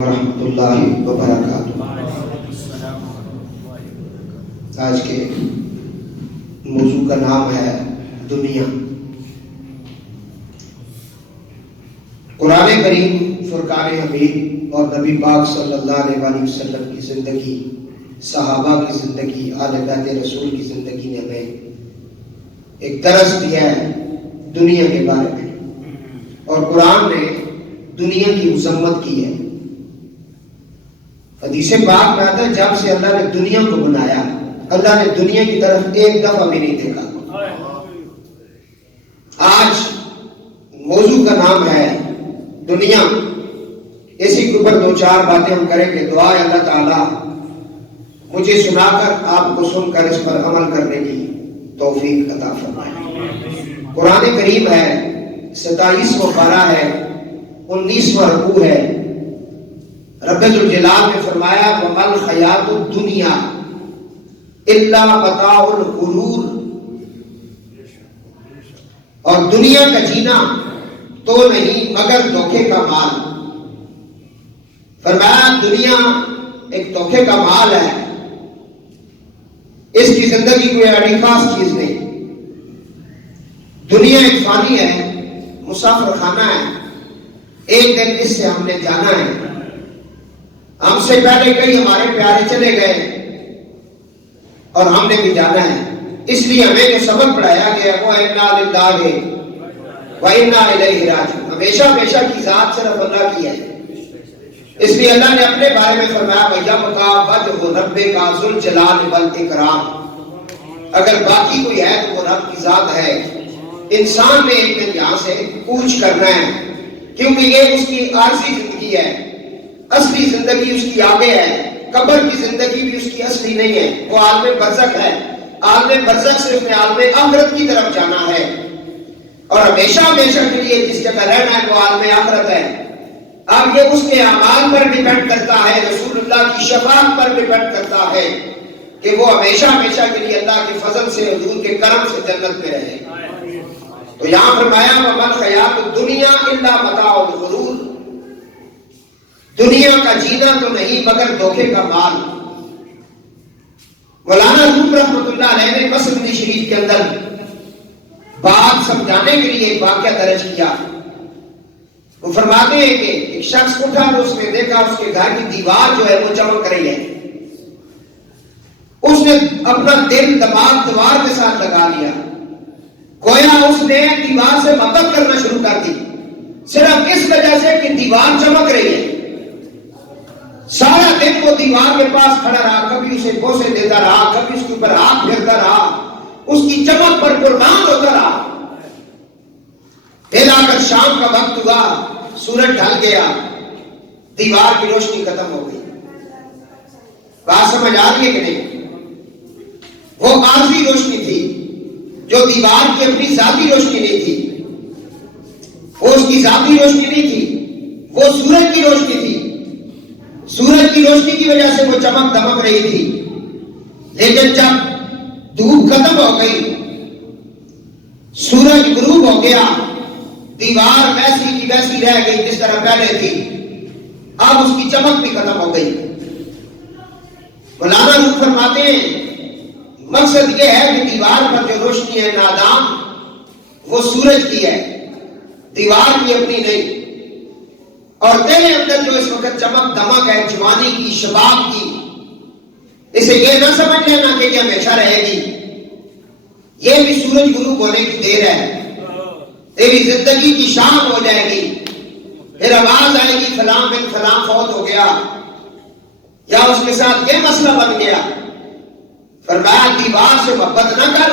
ورحمۃ اللہ وبرکاتہ۔ آج کے موضوع کا نام ہے دنیا۔ قرآن کریم، فرقان حمید اور نبی پاک صلی اللہ علیہ وسلم کی زندگی، صحابہ کی زندگی، آل بیت رسول کی زندگی نے ہمیں ایک درس دیا ہے دنیا کے بارے میں، اور قرآن نے دنیا کی مذمت کی ہے۔ حدیث پاک میں آتا ہے جب سے اللہ نے دنیا کو بنایا، اللہ نے دنیا کی طرف ایک دفعہ بھی نہیں دیکھا۔ آج موضوع کا نام ہے دنیا۔ اسی کے اوپر دو چار باتیں ہم کریں گے۔ دعا ہے اللہ تعالیٰ مجھے سنا کر آپ کو سن کر اس پر عمل کرنے کی توفیق عطا فرمائے۔ قرآن کریم ہے، 27واں پارہ ہے، 19واں رکوع ہے۔ رب ذوالجلال نے فرمایا وَمَا الْحَيَاةُ الدُّنْيَا إِلَّا مَتَاعُ الْغُرُورِ، اور دنیا کا جینا تو نہیں مگر دھوکے کا مال۔ فرمایا دنیا ایک دھوکے کا مال ہے، اس کی زندگی کوئی بڑی خاص چیز نہیں۔ دنیا ایک فانی ہے، مسافر خانہ ہے، ایک دن اس سے ہم نے جانا ہے۔ ہم سے پہلے کئی ہمارے پیارے چلے گئے اور ہم نے بھی جانا ہے۔ اس لیے ہمیں جو سبق پڑھایا گیا وہ اِنَّا لِلَّهِ وَإِنَّا إِلَيْهِ رَاجِعُونَ، ہمیشہ ہمیشہ کی ذات صرف اللہ کی ہے۔ اس لیے اللہ نے اپنے بارے میں فرمایا وَيَبْقَىٰ وَجْهُ رَبِّكَ ذُو الْجَلَالِ وَالْإِكْرَامِ، اگر باقی کوئی ہے تو وہ رب کی ذات ہے۔ انسان نے ایک دن یہاں سے کوچ کرنا ہے، کیونکہ یہ اس کی عارضی زندگی ہے، اصلی زندگی اس کی آگے ہے۔ قبر کی زندگی بھی اس کی اصلی نہیں ہے، وہ عالم برزخ ہے۔ عالم برزخ صرف نے عالم آخرت کی طرف جانا ہے، اور ہمیشہ ہمیشہ کے لیے جس جگہ رہنا ہے وہ عالم آخرت ہے۔ اب یہ اس کے اعمال پر ڈیپینڈ کرتا ہے، رسول اللہ کی شفاعت پر ڈیپینڈ کرتا ہے کہ وہ ہمیشہ ہمیشہ کے لیے اللہ کے فضل سے، حضور کے کرم سے جنت میں رہے۔ تو یہاں فرمایا وَمَا الْحَيَاةُ الدُّنْيَا إِلَّا مَتَاعُ الْغُرُورِ، دنیا کا جینا تو نہیں مگر دھوکے کا مال۔ مولانا روم رحمۃ اللہ علیہ نے مسند شریف کے اندر بات سمجھانے کے لیے ایک واقعہ درج کیا۔ وہ فرماتے ہیں کہ ایک شخص اٹھا تو اس نے دیکھا اس کے گھر کی دیوار جو ہے وہ چمک رہی ہے۔ اس نے اپنا دل دماغ دیوار کے ساتھ لگا لیا، گویا اس نے دیوار سے محبت کرنا شروع کر دی، صرف اس وجہ سے کہ دیوار چمک رہی ہے۔ سارا دن وہ دیوار کے پاس کھڑا رہا، کبھی اسے بوسے دیتا رہا، کبھی اس کے اوپر ہاتھ پھیرتا رہا، اس کی چمک پر قربان ہوتا رہا۔ پھر آ کر شام کا وقت ہوا، سورج ڈھل گیا، دیوار کی روشنی ختم ہو گئی۔ بات سمجھ آ رہی ہے کہ نہیں؟ وہ عارضی روشنی تھی جو دیوار کی اپنی ذاتی روشنی نہیں تھی، وہ اس کی ذاتی روشنی نہیں تھی، وہ سورج کی روشنی تھی۔ سورج کی روشنی کی وجہ سے وہ چمک دمک رہی تھی، لیکن جب دھوپ ختم ہو گئی، سورج غروب ہو گیا، دیوار ویسی کی ویسی رہ گئی جس طرح پہلے تھی۔ اب اس کی چمک بھی ختم ہو گئی۔ مولانا روح فرماتے ہیں مقصد یہ ہے کہ دیوار پر جو روشنی ہے نادام، وہ سورج کی ہے، دیوار کی اپنی نہیں۔ اور تیرے اندر جو اس وقت چمک دمک ہے جوانی کی، شباب کی، اسے یہ نہ سمجھ لینا کہ یہ ہمیشہ رہے گی، یہ بھی سورج غروب ہونے کی دیر ہے۔ تیری زندگی کی شام ہو جائے گی، پھر آواز آئے گی فلاں بن فلاں فوت ہو گیا، یا اس کے ساتھ یہ مسئلہ بن گیا۔ فرمایا دیوار سے محبت نہ کر،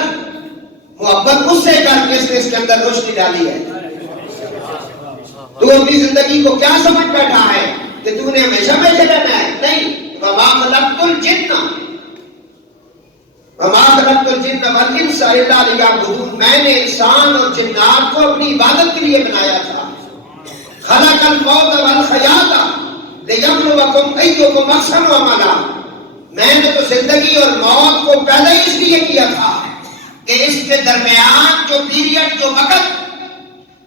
محبت اس سے کر جس نے اس کے اندر روشنی ڈالی ہے۔ تو اپنی زندگی کو کیا سمجھ بیٹھا ہے کہ تو نے ہمیشہ ہمیشہ رہنا ہے؟ نہیں۔ وَمَا خَلَقْتُ الْجِنَّ وَالْإِنسَ إِلَّا لِيَعْبُدُونِ، میں نے انسان اور جنات کو اپنی عبادت کے لیے بنایا تھا۔ خَلَقَ الْمَوْتَ وَالْحَيَاةَ لِيَبْلُوَكُمْ أَيُّكُمْ أَحْسَنُ عَمَلًا، میں نے تو زندگی اور موت کو پیدا اس لیے کیا تھا کہ اس کے درمیان جو پیریڈ، جو وقت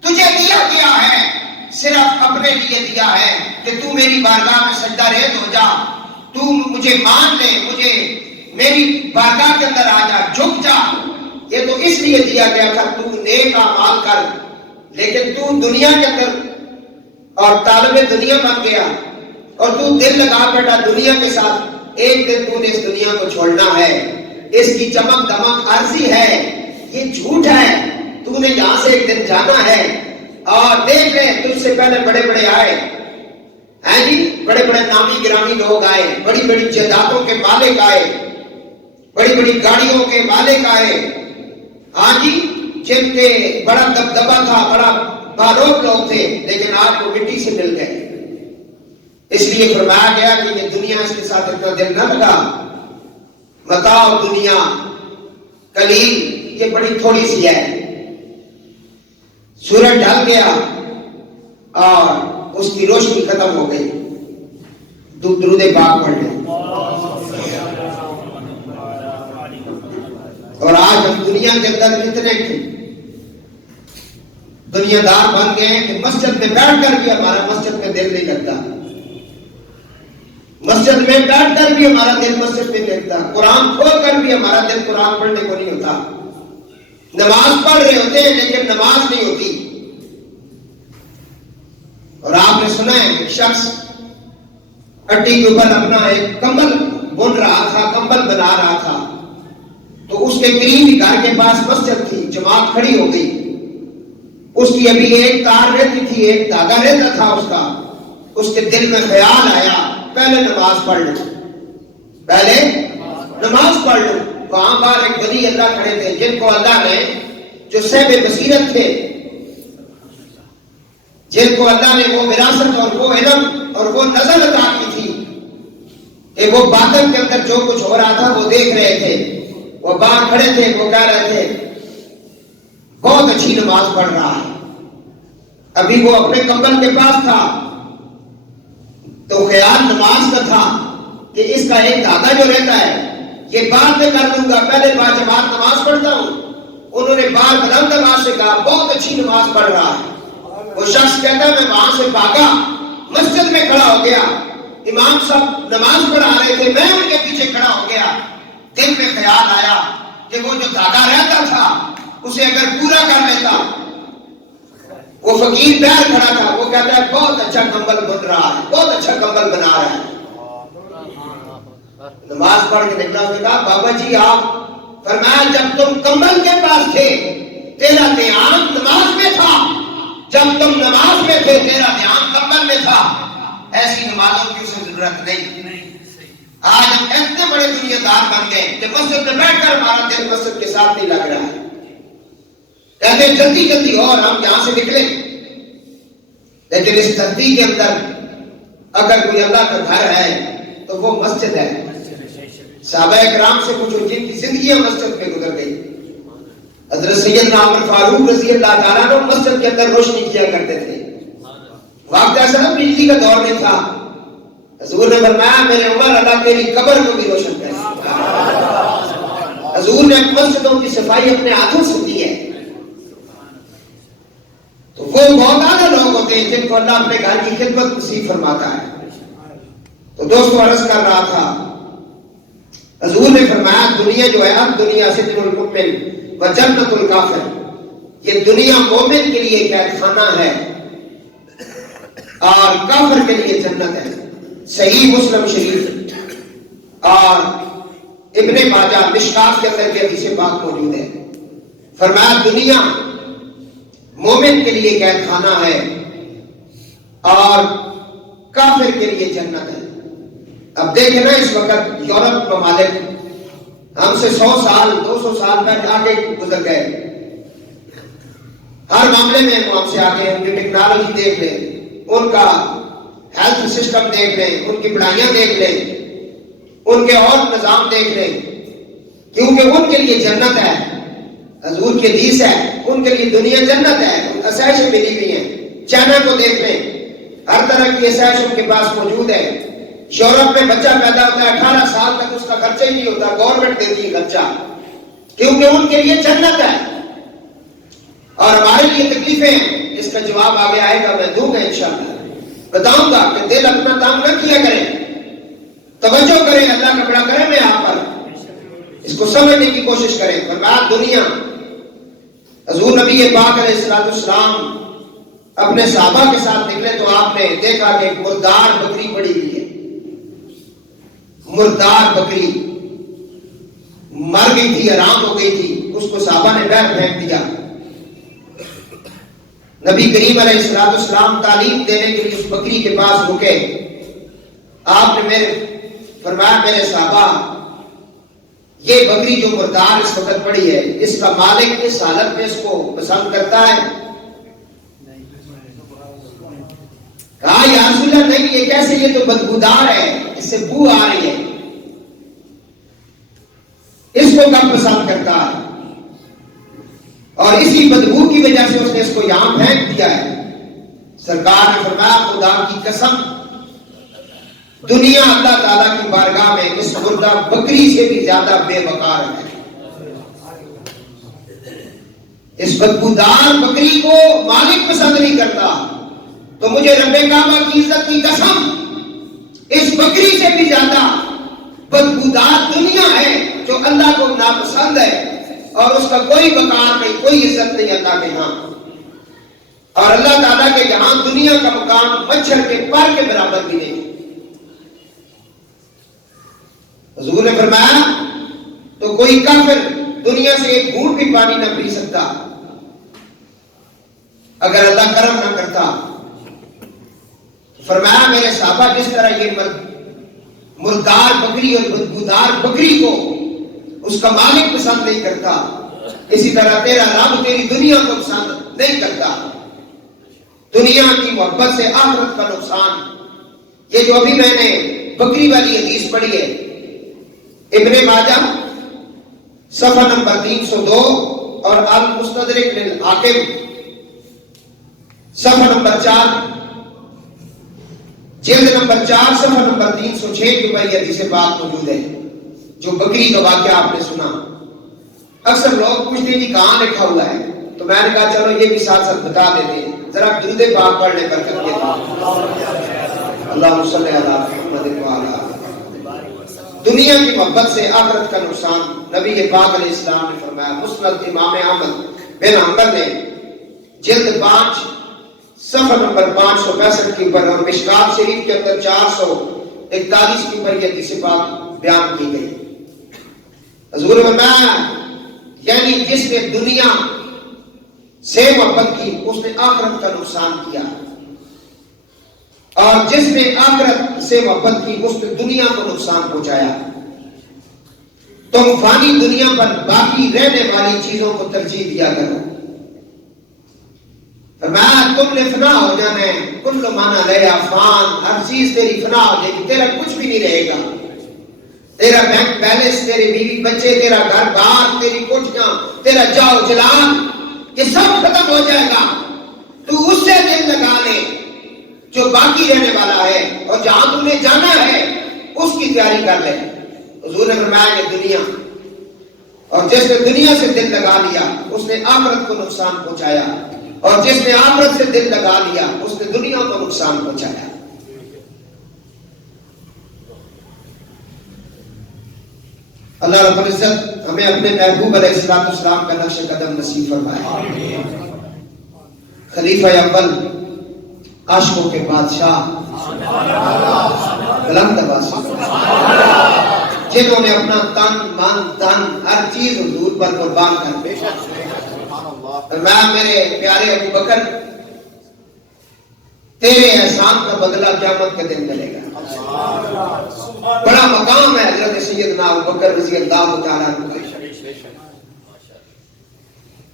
تجھے دیا گیا ہے، صرف اپنے لیے دیا ہے کہ تو میری بارگاہ میں سجدہ ریز ہو جا، تو مجھے مان لے، مجھے میری بارگاہ کے اندر آ جا، جھک جا۔ یہ تو اس لیے دیا گیا تھا تو نیک اعمال کر، لیکن تو دنیا کے اندر اور طالب دنیا بن گیا اور تو دل لگا بیٹھا دنیا کے ساتھ۔ ایک دن تو نے اس دنیا کو چھوڑنا ہے، اس کی چمک دمک عارضی ہے، یہ جھوٹ ہے، تو نے یہاں سے ایک دن جانا ہے۔ اور دیکھ لیں تجھ سے پہلے بڑے بڑے آئے ہیں جی، بڑے بڑے نامی گرامی لوگ آئے، بڑی بڑی جائیدادوں کے مالک آئے، بڑی بڑی گاڑیوں کے مالک آئے، ہاں جی، جن کے بڑا دبدبہ تھا، بڑا باروت لوگ تھے، لیکن آپ کو مٹی سے مل گئے۔ اس لیے فرمایا گیا کہ یہ دنیا اس کے ساتھ اتنا دل نہ لگا، متاع دنیا قلیل، یہ بڑی تھوڑی سی ہے۔ سورج ڈھل گیا اور اس کی روشنی ختم ہو گئی۔ درود پاک پڑھ لیں۔ اور آج ہم دنیا کے اندر کتنے دنیا دار بن گئے ہیں کہ مسجد میں بیٹھ کر بھی ہمارا مسجد میں دل نہیں لگتا، مسجد میں بیٹھ کر بھی ہمارا دل مسجد میں نہیں لگتا، قرآن کھول کر بھی ہمارا دل قرآن پڑھنے کو نہیں ہوتا، نماز پڑھ رہے ہوتے ہیں لیکن نماز نہیں ہوتی۔ اور آپ نے سنا ہے ایک شخص اٹی کے اوپر اپنا ایک کمبل بن رہا تھا، کمبل بنا رہا تھا، تو اس کے قریب ہی گھر کے پاس مسجد تھی، جماعت کھڑی ہو گئی، اس کی ابھی ایک تار رہتی تھی، ایک دھاگا رہتا تھا اس کا، اس کے دل میں خیال آیا پہلے نماز پڑھ لوں، پہلے نماز پڑھ لوں۔ وہاں باہر ایک ولی اللہ کھڑے تھے جن کو اللہ نے، جو صاحب بصیرت تھے، جن کو اللہ نے وہ وراثت اور وہ علم اور وہ نظر عطا کی تھی کہ وہ باطن کے اندر جو کچھ ہو رہا تھا وہ دیکھ رہے تھے، وہ باہر کھڑے تھے، وہ کہہ رہے تھے بہت اچھی نماز پڑھ رہا ہے۔ ابھی وہ اپنے کمبل کے پاس تھا تو خیال نماز کا تھا کہ اس کا ایک دھاگا جو رہتا ہے یہ بعد میں کر دوں گا، پہلے باجماعت نماز پڑھتا ہوں۔ انہوں نے بار بلند آواز سے کہا بہت اچھی نماز پڑھ رہا ہے۔ وہ شخص کہتا ہے میں وہاں سے بھاگا، مسجد میں کھڑا ہو گیا، امام صاحب نماز پڑھا رہے تھے، میں ان کے پیچھے کھڑا ہو گیا، دل میں خیال آیا کہ وہ جو دھاگا رہتا تھا اسے اگر پورا کر لیتا۔ وہ فقیر پیر کھڑا تھا، وہ کہتا ہے بہت اچھا کمبل بن رہا ہے، بہت اچھا کمبل بنا رہا ہے۔ نماز پڑھ کے نکلا، اس نے کہا بابا جی آپ، فرمایا جب تم کمبل کے پاس تھے تیرا دھیان نماز میں تھا، جب تم نماز میں تھے تیرا دھیان کمبل میں تھا۔ ایسی نمازوں کی اسے ضرورت نہیں۔ آج ہم اتنے بڑے دنیا دار بن گئے کہ مسجد میں بیٹھ کر ہمارا دل مسجد کے ساتھ نہیں لگ رہا ہے، کہتے ہیں جلدی جلدی اور ہم یہاں سے نکلیں۔ لیکن اس دھرتی کے اندر اگر کوئی اللہ کا گھر ہے تو وہ مسجد ہے۔ صحابہ کرام سے پوچھو جن کی زندگیاں مسجد میں گزر گئی، حضرت سیدنا عمر فاروق رضی اللہ تعالیٰ عنہ مسجد کے اندر روشنی کیا کرتے تھے۔ وقت ایسا نہ بجلی کا دور نہیں تھا، حضور نے فرمایا میرے عمر اللہ تیری قبر کو بھی روشن کرے۔ حضور نے مسجدوں کی صفائی اپنے ہاتھوں سے کی ہے۔ تو وہ بہت اعلیٰ لوگ ہوتے ہیں جن کو اللہ اپنے گھر کی خدمت نصیب فرماتا ہے۔ تو دوستو عرض کر رہا تھا، حضور نے فرمایا دنیا جو ہے اب دنیا سجن المؤمن و جنت الکافر، یہ دنیا مومن کے لیے قید خانہ ہے اور کافر کے لیے جنت ہے۔ صحیح مسلم شریف اور ابن ماجہ مشکات کے اندر حدیث پاک موجود ہے۔ فرمایا دنیا مومن کے لیے قید خانہ ہے اور کافر کے لیے جنت ہے۔ اب دیکھیں نا اس وقت یورپ ممالک ہم سے 100 سال 200 سال پہلے آگے گزر گئے، ہر معاملے میں وہ ہم سے آگے، ان کی ٹیکنالوجی دیکھ لیں، ان کا ہیلتھ سسٹم دیکھ لیں، ان کی پڑھائیاں دیکھ لیں، ان کے اور نظام دیکھ لیں، کیونکہ ان کے لیے جنت ہے۔ حضور کی حدیث ہے ان کے لیے دنیا جنت ہے، آسائشیں ملی ہوئی ہیں۔ چائنا کو دیکھ لیں، ہر طرح کی آسائش ان کے پاس موجود ہے۔ یورپ میں بچہ پیدا ہوتا ہے 18 سال تک اس کا خرچہ ہی نہیں ہوتا، گورنمنٹ دیتی ہے خرچہ، کیونکہ ان کے لیے جنت ہے۔ اور ہمارے لیے تکلیفیں ہیں اس کا جواب آگے آئے گا، میں دوں گا انشاءاللہ، بتاؤں گا کہ دل اپنا تنگ نہ کیا کریں، توجہ کریں، اللہ کا بڑا کرم ہے آپ پر، اس کو سمجھنے کی کوشش کریں۔ فرمایا دنیا، حضور نبی پاک علیہ السلام اپنے صحابہ کے ساتھ نکلے تو آپ نے دیکھا کہ ایک مردار بکری پڑی ہوئی ہے، مردار بکری مر گئی تھی، آرام ہو گئی تھی، اس کو صحابہ نے باہر پھینک دیا۔ نبی کریم علیہ السلام تعلیم دینے کے لیے اس بکری کے پاس رکے، آپ نے فرمایا میرے صحابہ، یہ بکری جو مردار اس وقت پڑی ہے، اس کا مالک اس حالت میں اس کو پسند کرتا ہے؟ کہا یا رسول اللہ نہیں، یہ کیسے، یہ تو بدبودار ہے، اس سے بو آ رہی ہے، اس کو کم پسند کرتا ہے، اور اسی بدبو کی وجہ سے اس نے اس کو یہاں پھینک دیا ہے۔ سرکار نے فرمایا خدا کی قسم، دنیا اللہ تعالیٰ کی بارگاہ میں اس مردہ بکری سے بھی زیادہ بے وقار ہے۔ اس بدبودار بکری کو مالک پسند نہیں کرتا، تو مجھے رب کعبہ کی عزت کی قسم، اس بکری سے بھی زیادہ بدبودار دنیا ہے جو اللہ کو ناپسند ہے، اور اس کا کوئی وقار نہیں، کوئی عزت نہیں اللہ کے ہاں، اور اللہ تعالیٰ کے یہاں دنیا کا مقام مچھر کے پر کے برابر بھی نہیں۔ حضور نے فرمایا تو کوئی کافر دنیا سے ایک گھونٹ بھی پانی نہ پی سکتا اگر اللہ کرم نہ کرتا۔ فرمایا میرے صحابہ، جس طرح یہ مردار بکری اور بدبودار بکری کو اس کا مالک پسند نہیں کرتا، اسی طرح تیرا رب تیری دنیا کو پسند نہیں کرتا۔ دنیا کی محبت سے آخرت کا نقصان، یہ جو ابھی میں نے بکری والی حدیث پڑھی ہے، ابن ماجہ صفحہ نمبر 302 اور المستدرک للحاکم صفحہ نمبر 4، جلد نمبر 4 صفحہ نمبر 306 کے اوپر یہ حدیث پاک موجود ہے۔ جو بکری کا واقعہ آپ نے سنا، اکثر لوگ پوچھتے ہیں کہ کہاں لکھا ہوا ہے، تو میں نے کہا چلو یہ بھی ساتھ ساتھ بتا دیتے ہیں، ذرا درود پاک پڑھنے پر کر کے اللہم صلی علی محمد وعلی آلہ۔ دنیا کی محبت سے آخرت کا نقصان، نبی پاک علیہ السلام نے فرمایا۔ مسند امام احمد بن حنبل نے جلد 5 صفحہ نمبر 565 کے اوپر اور مشکات شریف کے اندر 441 کے اوپر یہ حدیث پاک بیان کی گئی۔ حضور نے فرمایا یعنی جس نے دنیا سے محبت کی اس نے آخرت کا نقصان کیا، اور جس نے آخرت سے محبت کی اس نے دنیا کو نقصان پہنچایا۔ تم فانی دنیا پر باقی رہنے والی چیزوں کو ترجیح دیا کرو۔ فرمایا تم نے فنا ہو جانا ہے، کل مانا لیا فان، ہر چیز تیری فنا ہو جائے گی، تیرا کچھ بھی نہیں رہے گا، تیرا بینک بیلنس، تیرے بیوی بچے، تیرا گھر بار، تیری کوٹھیاں، تیرا جاؤ جلال، یہ سب ختم ہو جائے گا۔ تو اس سے دل لگا لے جو باقی رہنے والا ہے، اور جہاں تم نے جانا ہے اس کی تیاری کر لے۔ حضور نے فرمایا کہ دنیا، اور جس نے دنیا سے دل لگا لیا اس نے آخرت کو نقصان پہنچایا، اور جس نے آخرت سے دل لگا لیا اس نے دنیا کو نقصان پہنچایا۔ اللہ رب العزت ہمیں اپنے محبوب علیہ السلام کا نقش قدم نصیب فرمائے۔ خلیفہ اول، عاشقوں کے بادشاہ، بلند آواز سے جنہوں نے اپنا تن من دھن ہر چیز حضور پر قربان کر پیش میں میرے پیارے ابو بکر، تیرے احسان کا بدلہ قیامت کے دن ملے گا۔ بڑا مقام ہے حضرت سیدنا ابو بکر رضی اللہ تعالیٰ عنہ،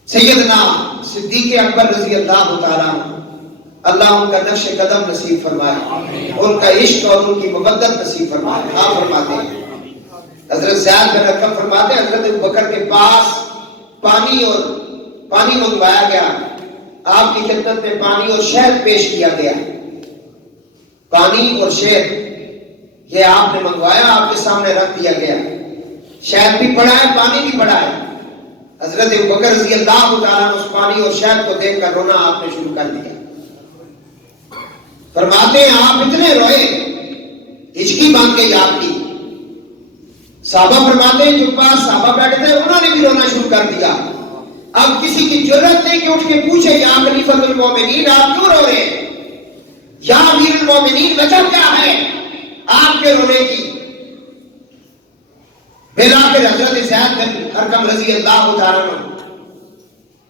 سیدنا صدیق اکبر رضی اللہ تعالیٰ عنہ، اللہ ان کا نقش قدم نصیب فرمائے، ان کا عشق اور ان کی محبت نصیب فرمائے۔ آپ فرماتے ہیں حضرت زید بن ارقم فرماتے ہیں حضرت ابو بکر کے پاس پانی منگوایا گیا، آپ کی خدمت میں پانی اور شہد پیش کیا گیا۔ پانی اور شہد یہ آپ نے منگوایا، آپ کے سامنے رکھ دیا گیا، شہد بھی پڑا ہے، پانی بھی پڑا ہے۔ حضرت ابوبکر رضی اللہ تعالیٰ عنہ اس پانی اور شہد کو دیکھ کر رونا آپ نے شروع کر دیا. فرماتے ہیں آپ اتنے روئے ہچکی بن گئی آپ کی. صحابہ فرماتے ہیں جو پاس صحابہ بیٹھے تھے انہوں نے بھی رونا شروع کر دیا. اب کسی کی ضرورت نہیں کہ اٹھ کے پوچھے یا خلیفۃ المومنین آپ کیوں رو رہے ہیں, یا امیر المومنین وجہ کیا ہے آپ کے رونے کی. بلاخر حضرت زید بن ارقم رضی اللہ تعالیٰ عنہ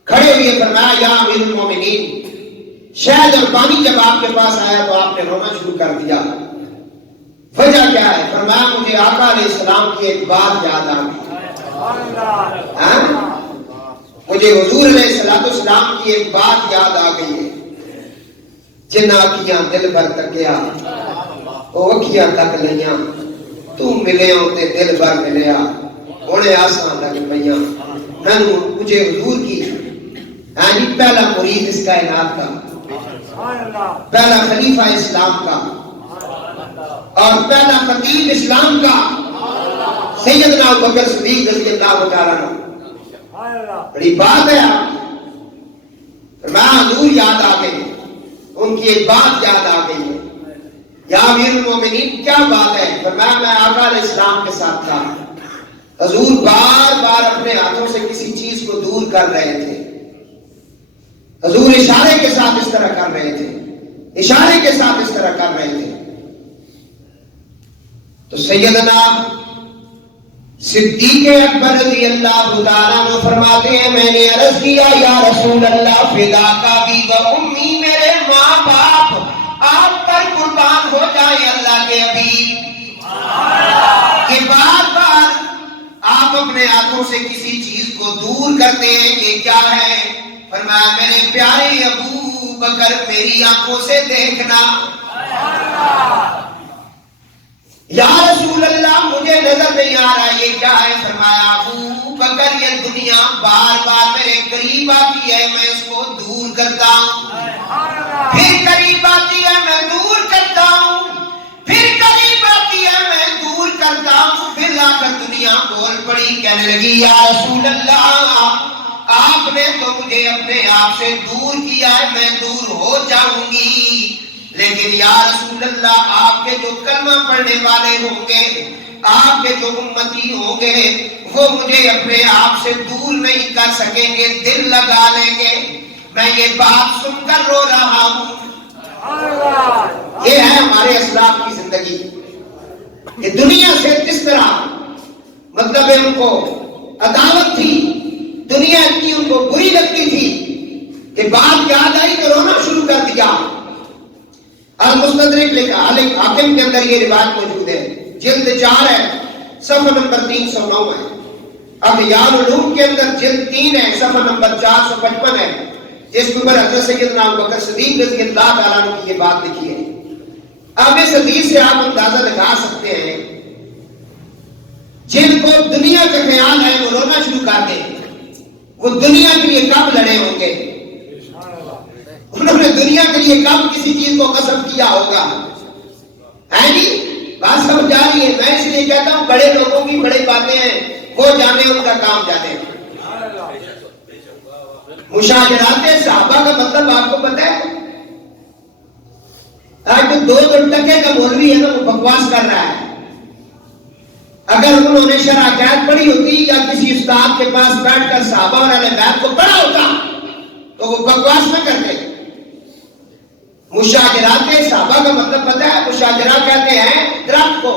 کھڑے ہوئے فرمایا یا امیر المومنین, شہد اور پانی جب آپ کے پاس آیا تو آپ نے رونا شروع کر دیا, وجہ کیا ہے؟ فرمایا مجھے آقا علیہ السلام کی ایک بات یاد آ گئی. مجھے حضور علیہ السلام کی ایک بات یاد آ گئی ہے. جنہ کیاں دل بھر تکیا او اکھیاں تک لیاں, تو ملے تے دل بھر ملیا ہونے آسان لگ پیاں. مجھے حضور کی پہلا مرید اس کائنات کا, پہلا خلیفہ اسلام کا اور پہلا خطیب اسلام کا سیدنا ابوبکر صدیق رضی اللہ تعالیٰ عنہ. بڑی بات ہے آپ, میں حضور یاد آ گئی, ان کی ایک بات یاد آ گئی ہے. یا امیر المومنین کیا بات ہے؟ فرمایا میں آقا علیہ السلام کے ساتھ تھا, حضور بار بار اپنے ہاتھوں سے کسی چیز کو دور کر رہے تھے. حضور اشارے کے ساتھ اس طرح کر رہے تھے, اشارے کے ساتھ اس طرح کر رہے تھے. تو سیدنا صدیق اکبر رضی اللہ تعالیٰ عنہ فرماتے ہیں میں نے عرض کیا یا رسول اللہ فداک ابی و امی, میرے ماں باپ آپ پر قربان ہو جائیں اللہ کے حبیب. کہ بار بار آپ اپنے ہاتھوں سے کسی چیز کو دور کرتے ہیں, یہ کیا ہے؟ فرمایا میرے پیارے ابو بکر میری آنکھوں سے دیکھنا. یا رسول اللہ مجھے نظر نہیں آ رہا یہ کیا ہے؟ فرمایا ابو بکر یہ دنیا بار بار میرے قریب آتی ہے میں اس کو دور کرتا ہوں, پھر قریب آتی ہے میں دور کرتا ہوں, پھر قریب آتی ہے میں دور کرتا ہوں, پھر لا کر دنیا بول پڑی کہنے لگی یا رسول اللہ آپ نے تو مجھے اپنے آپ سے دور کیا ہے, میں دور ہو جاؤں گی, لیکن یا رسول اللہ آپ کے جو کلمہ پڑھنے والے ہوں گے, آپ کے جو امتی ہوں گے وہ مجھے اپنے آپ سے دور نہیں کر سکیں گے, دل لگا لیں گے. میں یہ بات سن کر رو رہا ہوں. یہ ہے ہمارے اسلاف کی زندگی کہ دنیا سے کس طرح مطلب ان کو عداوت تھی, دنیا کی ان کو بری لگتی تھی کہ بات یاد آئی تو رونا شروع کر دیا. المستدرک لکھا حاکم کے اندر یہ روایت موجود ہے, جلد 4 ہے, صفحہ نمبر 309 ہے. احیاء العلوم کے اندر جلد 3 ہے, صفحہ نمبر 455 ہے. اس کے اوپر حضرت سیدنا ابوبکر صدیق رضی اللہ تعالیٰ عنہ کی یہ بات لکھی ہے. اب اس حدیث سے آپ اندازہ لگا سکتے ہیں جن کو دنیا کا خیال ہے وہ رونا شروع کر دیں, وہ دنیا کے لیے کب لڑے ہوں گے, انہوں نے دنیا کے لیے کب کسی چیز کو قسم کیا ہوگا. ہے جی بات سمجھ جا رہی ہے؟ میں اس لیے کہتا ہوں بڑے لوگوں کی بڑی باتیں ہیں, وہ جانے ان کا کام جانے. مشاجرات صحابہ کا مطلب آپ کو پتہ ہے؟ آج تو 2 ٹکے کا مولوی ہے نا وہ بکواس کر رہا ہے. اگر انہوں نے شرائط پڑھی ہوتی یا کسی استاد کے پاس بیٹھ کر صحابہ اور اہل بیت کو پڑھا ہوتا تو وہ بکواس نہ کرتے. مشاجرات صحابہ کا مطلب پتہ ہے؟ مشاجرہ کہتے ہیں درخت کو,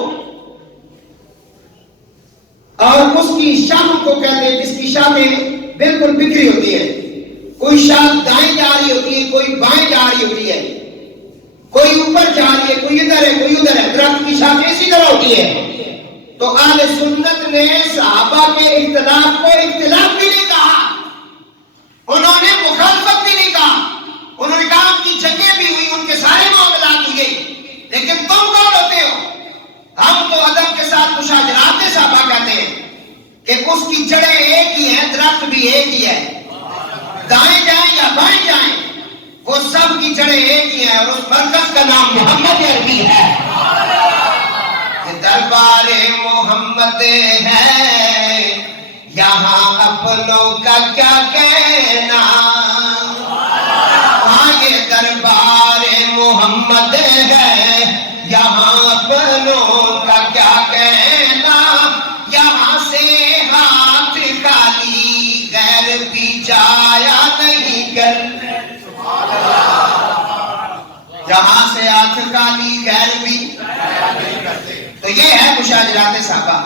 اور اس کی شاخ کو کہتے ہیں جس کی شاخیں بالکل بکھری ہوتی ہیں. کوئی شاخ دائیں جا رہی ہوتی ہے, کوئی بائیں جا رہی ہوتی ہے, کوئی اوپر جا رہی ہے, کوئی ادھر ہے کوئی ادھر ہے. درخت کی شاخیں اسی طرح ہوتی ہے. تو اہل سنت نے صحابہ کے اختلاف کو اختلاف بھی نہیں کہا, انہوں نے مخالفت بھی نہیں کہا. انہوں نے کہا ان کی جنگیں بھی ہوئی, ان کے سارے معاملات ہوئے, لیکن تم کون ہوتے ہو؟ ہم تو ادب کے ساتھ مشاجرات صحابہ کہتے ہیں کہ اس کی جڑیں ایک ہی ہیں, درخت بھی ایک ہی ہے, دائیں جائیں یا بائیں جائیں وہ سب کی جڑیں ایک ہی ہیں, اور اس مرکز کا نام محمد عربی ہے. دربار محمد ہے یہاں اپنوں کا کیا کہنا، ہاں یہ دربار محمد ہے، یہاں اپنوں کا کیا کہنا، یہاں سے ہاتھ خالی غیر بھی جایا نہیں کرتے، یہاں سے ہاتھ خالی غیر بھی تو یہ ہے مشاجرات صحابہ۔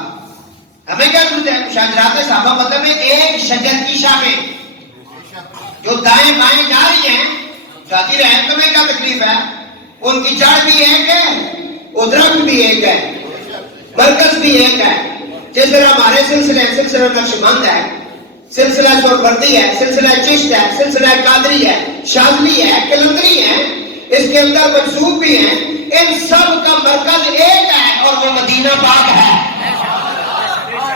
ہمیں کیا ضرورت ہے؟ مشاجرات صحابہ مطلب ہے ایک شجر کی شاخیں جو دائیں بائیں جا رہی ہیں، جاتی رہے، تمہیں کیا تکلیف ہے؟ ان کی جڑ بھی ایک ہے، درخت بھی ایک ہے، مرکز بھی ایک ہے۔ جس طرح ہمارے سلسلہ نقشبند ہے، سلسلہ سہروردی ہے، سلسلہ چشت ہے، سلسلہ قادری ہے، شاذلی ہے، کلندری ہے، اس کے اندر مجذوب بھی ہیں، ان سب کا مرکز ایک ہے اور وہ مدینہ پاک ہے،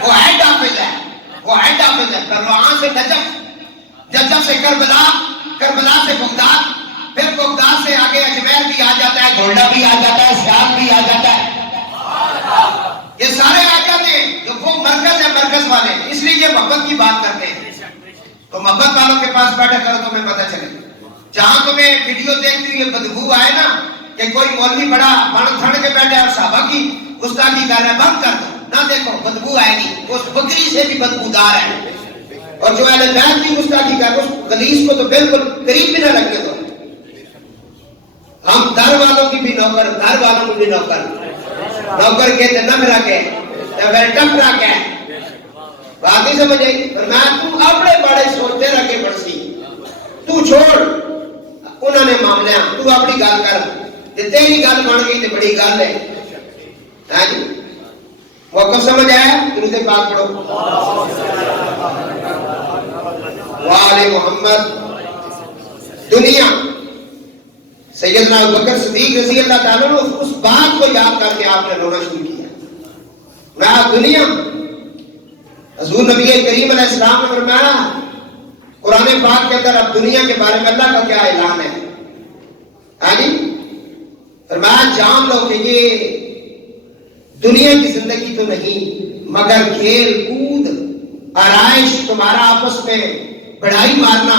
وہ ہیڈ آفس ہے، وہ ہیڈ آفس ہے۔ وہاں سے نجف سے کربلا، کربلا سے بغداد، پھر بغداد سے آگے اجمیر بھی آ جاتا ہے، گولڈا بھی آ جاتا ہے، سیال بھی آ جاتا ہے، یہ سارے آ جاتے ہیں جو وہ مرکز ہے، مرکز والے۔ اس لیے یہ محبت کی بات کرتے ہیں، تو محبت والوں کے پاس بیٹھا کرو، تمہیں پتہ چلے۔ جہاں تمہیں ویڈیو دیکھتی ہوئی بدبو آئے نا کہ کوئی مولوی بڑا بڑھ تھڑ کے بیٹھے اور صحابہ کی گستاخی کر رہا ہے، بند کر دو، نہ دیکھو، بدبو آئے گی، اس بکری سے بھی بدبودار ہے۔ اور جو اہل بیت کی گستاخی کر اس غلیظ کو تو بالکل قریب بھی نہ لگنے دو۔ ہم در والوں کی بھی نوکر، در والوں کی بھی نوکر، نوکر کہتے نہ میرا کہ ٹکرا کہ بات نہیں سمجھ آئی۔ فرمایا تو اپنے بڑے سوچتے رہ کے بڑسی، تو چھوڑ انہوں نے معاملہ، تو اپنی گل کر، تیری گل بن گئی تو بڑی گل ہے۔ ہاں جی موقف سمجھ آیا؟ درود پاک پڑھو، وآل محمد۔ دنیا سیدنا ابوبکر صدیق رضی اللہ تعالیٰ نے اس بات کو یاد کر کے آپ نے رونا شروع کیا۔ میں دنیا، حضور نبی کریم علیہ السلام نے فرمایا قرآن پاک کے اندر اب دنیا کے بارے میں اللہ کا کیا اعلان ہے؟ ہاں جی فرمایا جان لو کہ یہ دنیا کی زندگی تو نہیں مگر کھیل کود، آرائش، تمہارا آپس میں بڑائی مارنا،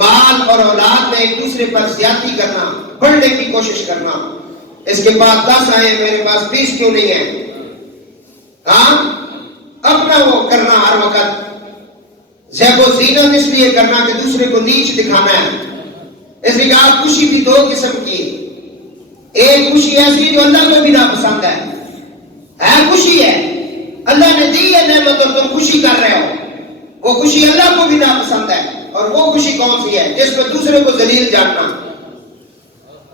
مال اور اولاد میں ایک دوسرے پر زیادتی کرنا، بڑھنے کی کوشش کرنا۔ اس کے بعد 10 آئے، میرے پاس 20 کیوں نہیں ہے؟ ہاں اپنا وہ کرنا، ہر وقت زیب و زینت اس لیے کرنا کہ دوسرے کو نیچ دکھانا ہے۔ اس لیے کہا خوشی بھی 2 قسم کی، ایک خوشی ایسی جو اللہ کو بھی ناپسند ہے خوشی ہے اللہ نے دی ہے نعمت اور تم خوشی کر رہے ہو، وہ خوشی اللہ کو بھی ناپسند ہے۔ اور وہ خوشی کون سی ہے؟ جس میں دوسرے کو ذلیل جاننا،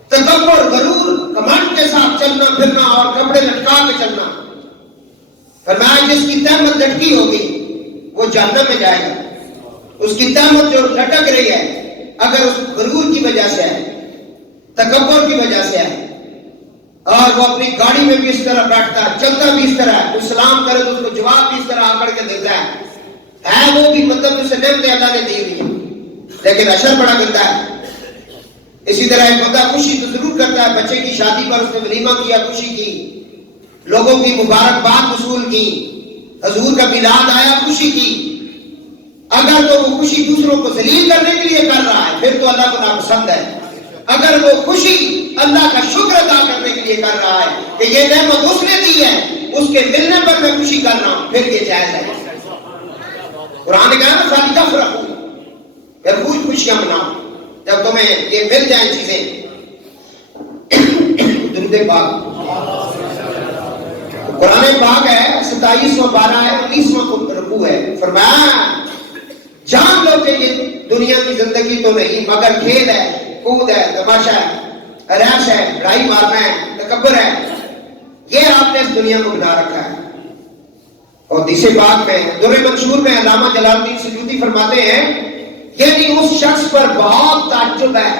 تکبر، غرور، کمانڈ کے ساتھ چلنا پھرنا اور کپڑے لٹکا کے چلنا۔ فرمایا جس کی تہمت لٹکی ہوگی وہ جہنم میں جائے گا۔ اس کی تہمت جو لٹک رہی ہے اگر اس غرور کی وجہ سے ہے، تکبر کی وجہ سے ہے، اور وہ اپنی گاڑی میں بھی اس طرح بیٹھتا ہے، چلتا بھی اس طرح ہے، کوئی سلام کرے تو اس کو جواب بھی اس طرح آکڑ کے دیتا ہے وہ بھی مطلب اسے نعمتیں اللہ نے دی ہوئی ہے، لیکن اشر بڑا گندا ہے۔ اسی طرح ایک بندہ خوشی تو ضرور کرتا ہے، بچے کی شادی پر اس نے ولیمہ کیا، خوشی کی، لوگوں کی مبارکباد وصول کی، حضور کا میلاد آیا، خوشی کی۔ اگر تو وہ خوشی دوسروں کو ذلیل کرنے کے لیے کر رہا ہے پھر تو اللہ کو ناپسند ہے۔ اگر وہ خوشی اللہ کا شکر ادا کرنے کے لیے کر رہا ہے کہ یہ نعمت اس نے دی ہے، اس کے ملنے پر میں خوشی کر رہا ہوں، پھر یہ جائز ہے۔ قرآن نے کہا نا فَلْتَفْرَحُوا، پھر خوشیاں مناؤ جب تمہیں یہ مل جائیں چیزیں۔ درود پاک قرآن پاک ہے 27واں پارہ ہے، 19واں رکوع ہے۔ فرمایا جان لو کہ یہ دنیا کی زندگی تو نہیں مگر کھیل ہے، کود ہے، تماشا ہے، عیش ہے، بڑائی مارنا ہے، تکبر ہے، یہ آپ نے اس دنیا کو بنا رکھا ہے۔ اور حدیث پاک میں در منشور میں علامہ جلال الدین سیوطی فرماتے ہیں یعنی اس شخص پر بہت تعجب ہے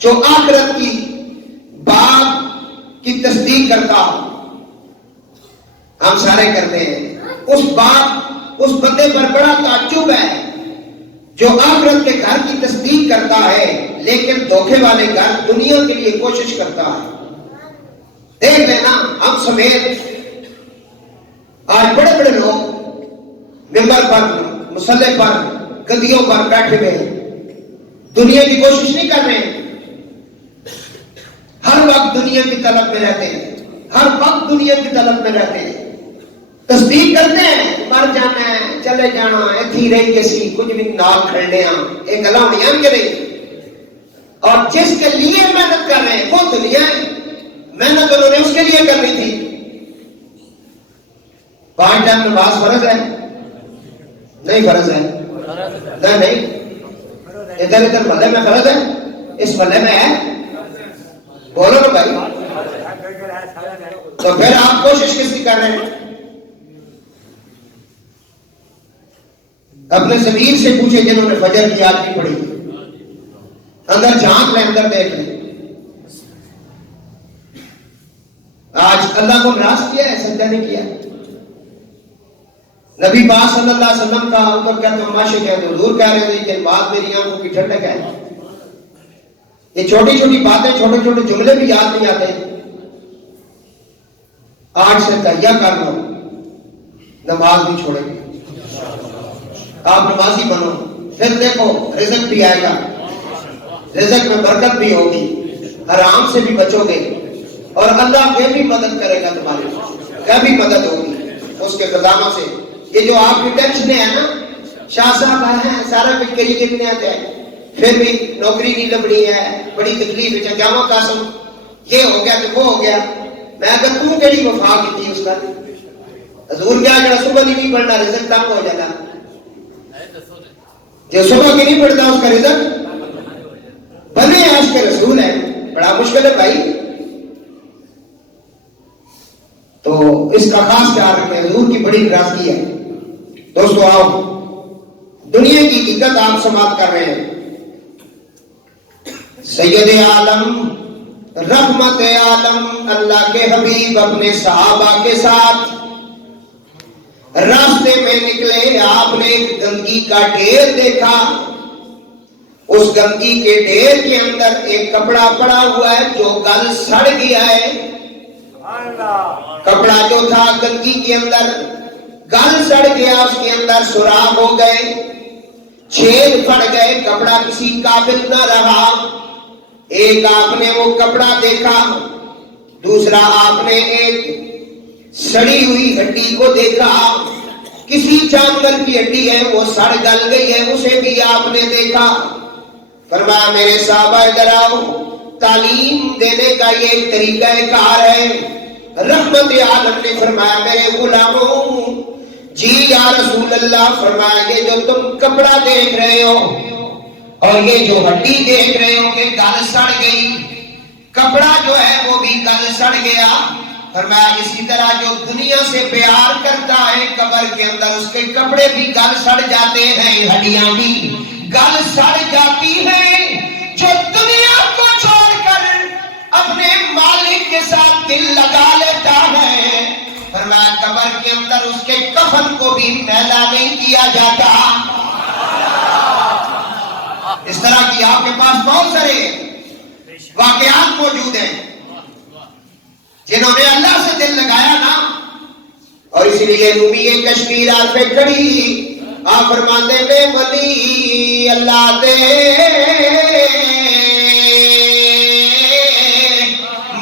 جو آخرت کی بات کی تصدیق کرتا ہو۔ ہم سارے کرتے ہیں، اس بندے پر بڑا تعجب ہے جو آخرت کے گھر کی تصدیق کرتا ہے لیکن دھوکے والے گھر دنیا کے لیے کوشش کرتا ہے۔ دیکھ لینا ہم سمیت آج بڑے بڑے لوگ ممبر پر مصلی پر گدیوں پر بیٹھے ہوئے دنیا کی کوشش نہیں کر رہے، ہر وقت دنیا کی طلب میں رہتے ہیں، ہر وقت دنیا کی طلب میں رہتے ہیں، تصدیق کرتے ہیں مر جانا ہے چلے جانا ایتھی رہی کسی کچھ بھی نال کھڑنے ایک گلا ہونی کرے، اور جس کے لیے محنت کر رہے ہیں وہ دنیا ہے، محنت انہوں نے اس کے لیے کرنی تھی۔ 5 ٹائم نماز فرض ہے نہیں فرض ہے؟ نہیں ادھر ادھر محلے میں فرض ہے، اس محلے میں ہے، بولو نا بھائی، تو پھر آپ کوشش کس کی کر رہے ہیں؟ اپنے ضمیر سے پوچھے جنہوں نے فجر کی یاد نہیں پڑھی، اندر جھانک لیں، اندر دیکھ لیں۔ آج اللہ کو ناراض کیا ہے، سجدہ نہیں کیا۔ نبی پاک صلی اللہ علیہ وسلم کا اوپر کیا تماشے کیا تو حضور کہہ رہے تھے کہ بات میری آنکھوں کی ٹھنڈک ہے۔ یہ چھوٹی چھوٹی باتیں، چھوٹے چھوٹے جملے بھی یاد نہیں آتے، آج سے تہیا کر لو نماز نہیں چھوڑے گی، آپ نمازی بنو، پھر دیکھو رزق بھی آئے گا، رزق میں برکت بھی ہوگی، حرام سے بھی بچو گے، اور اللہ پھر بھی مدد کرے گا، تمہاری کیا بھی مدد ہوگی اس کے خزانوں سے۔ یہ جو آپ کی ٹینشن ہے نا، شاہ صاحب ہیں سارا کچھ کری کتنے آتے ہیں، پھر بھی نوکری نہیں لبڑی ہے، بڑی تکلیف ہے، جامع قاسم یہ ہو گیا تو وہ ہو گیا، میں اگر تم کیڑی وفا کی تھی اس کا، حضور کیا جڑا صبح نہیں پڑھنا رزق تنگ ہو جانا، جو صبح کی نہیں پڑھتا اس کا رزق بنے عاشق کے رسول ہے، بڑا مشکل ہے بھائی۔ تو اس کا خاص خیال رکھیں، حضور کی بڑی ناراضگی ہے۔ دوستو آؤ، دنیا کی حقیقت آپ سماعت کر رہے ہیں۔ سید عالم رحمت عالم اللہ کے حبیب اپنے صحابہ کے ساتھ راستے میں نکلے، آپ نے ایک گندگی کا ڈھیر دیکھا، اس گندگی کے ڈھیر کے اندر ایک کپڑا پڑا ہوا ہے جو گل سڑ گیا ہے، کپڑا جو تھا گندگی کے اندر گل سڑ گیا، اس کے اندر سوراخ ہو گئے، چھید پڑ گئے، کپڑا کسی قابل نہ رہا۔ ایک آپ نے وہ کپڑا دیکھا، دوسرا آپ نے ایک سڑی ہوئی ہڈی کو دیکھا، کسی جانور کی ہڈی ہے وہ سڑ گل گئی ہے، اسے بھی آپ نے دیکھا۔ فرمایا میرے صحابہ ادھر آؤ، تعلیم دینے کا یہ ایک طریقہ کار ہے۔ رحمت عالم نے فرمایا میرے غلاموں، جی یا رسول اللہ، فرمایا یہ جو تم کپڑا دیکھ رہے ہو اور یہ جو ہڈی دیکھ رہے ہو کہ گل سڑ گئی، کپڑا جو ہے وہ بھی گل سڑ گیا۔ فرمایا اسی طرح جو دنیا سے پیار کرتا ہے قبر کے اندر اس کے کپڑے بھی گل سڑ جاتے ہیں، ہڈیاں بھی گل سڑ جاتی ہیں۔ جو دنیا کو چھوڑ کر اپنے مالک کے ساتھ دل لگا لیتا ہے، فرمایا قبر کے اندر اس کے کفن کو بھی میلا نہیں کیا جاتا۔ اس طرح کی آپ کے پاس بہت سارے واقعات موجود ہیں جنہوں نے اللہ سے دل لگایا نا، اور اس لیے نومی کشمیر آل پہ کھڑی آپ فرماتے میں ولی اللہ دے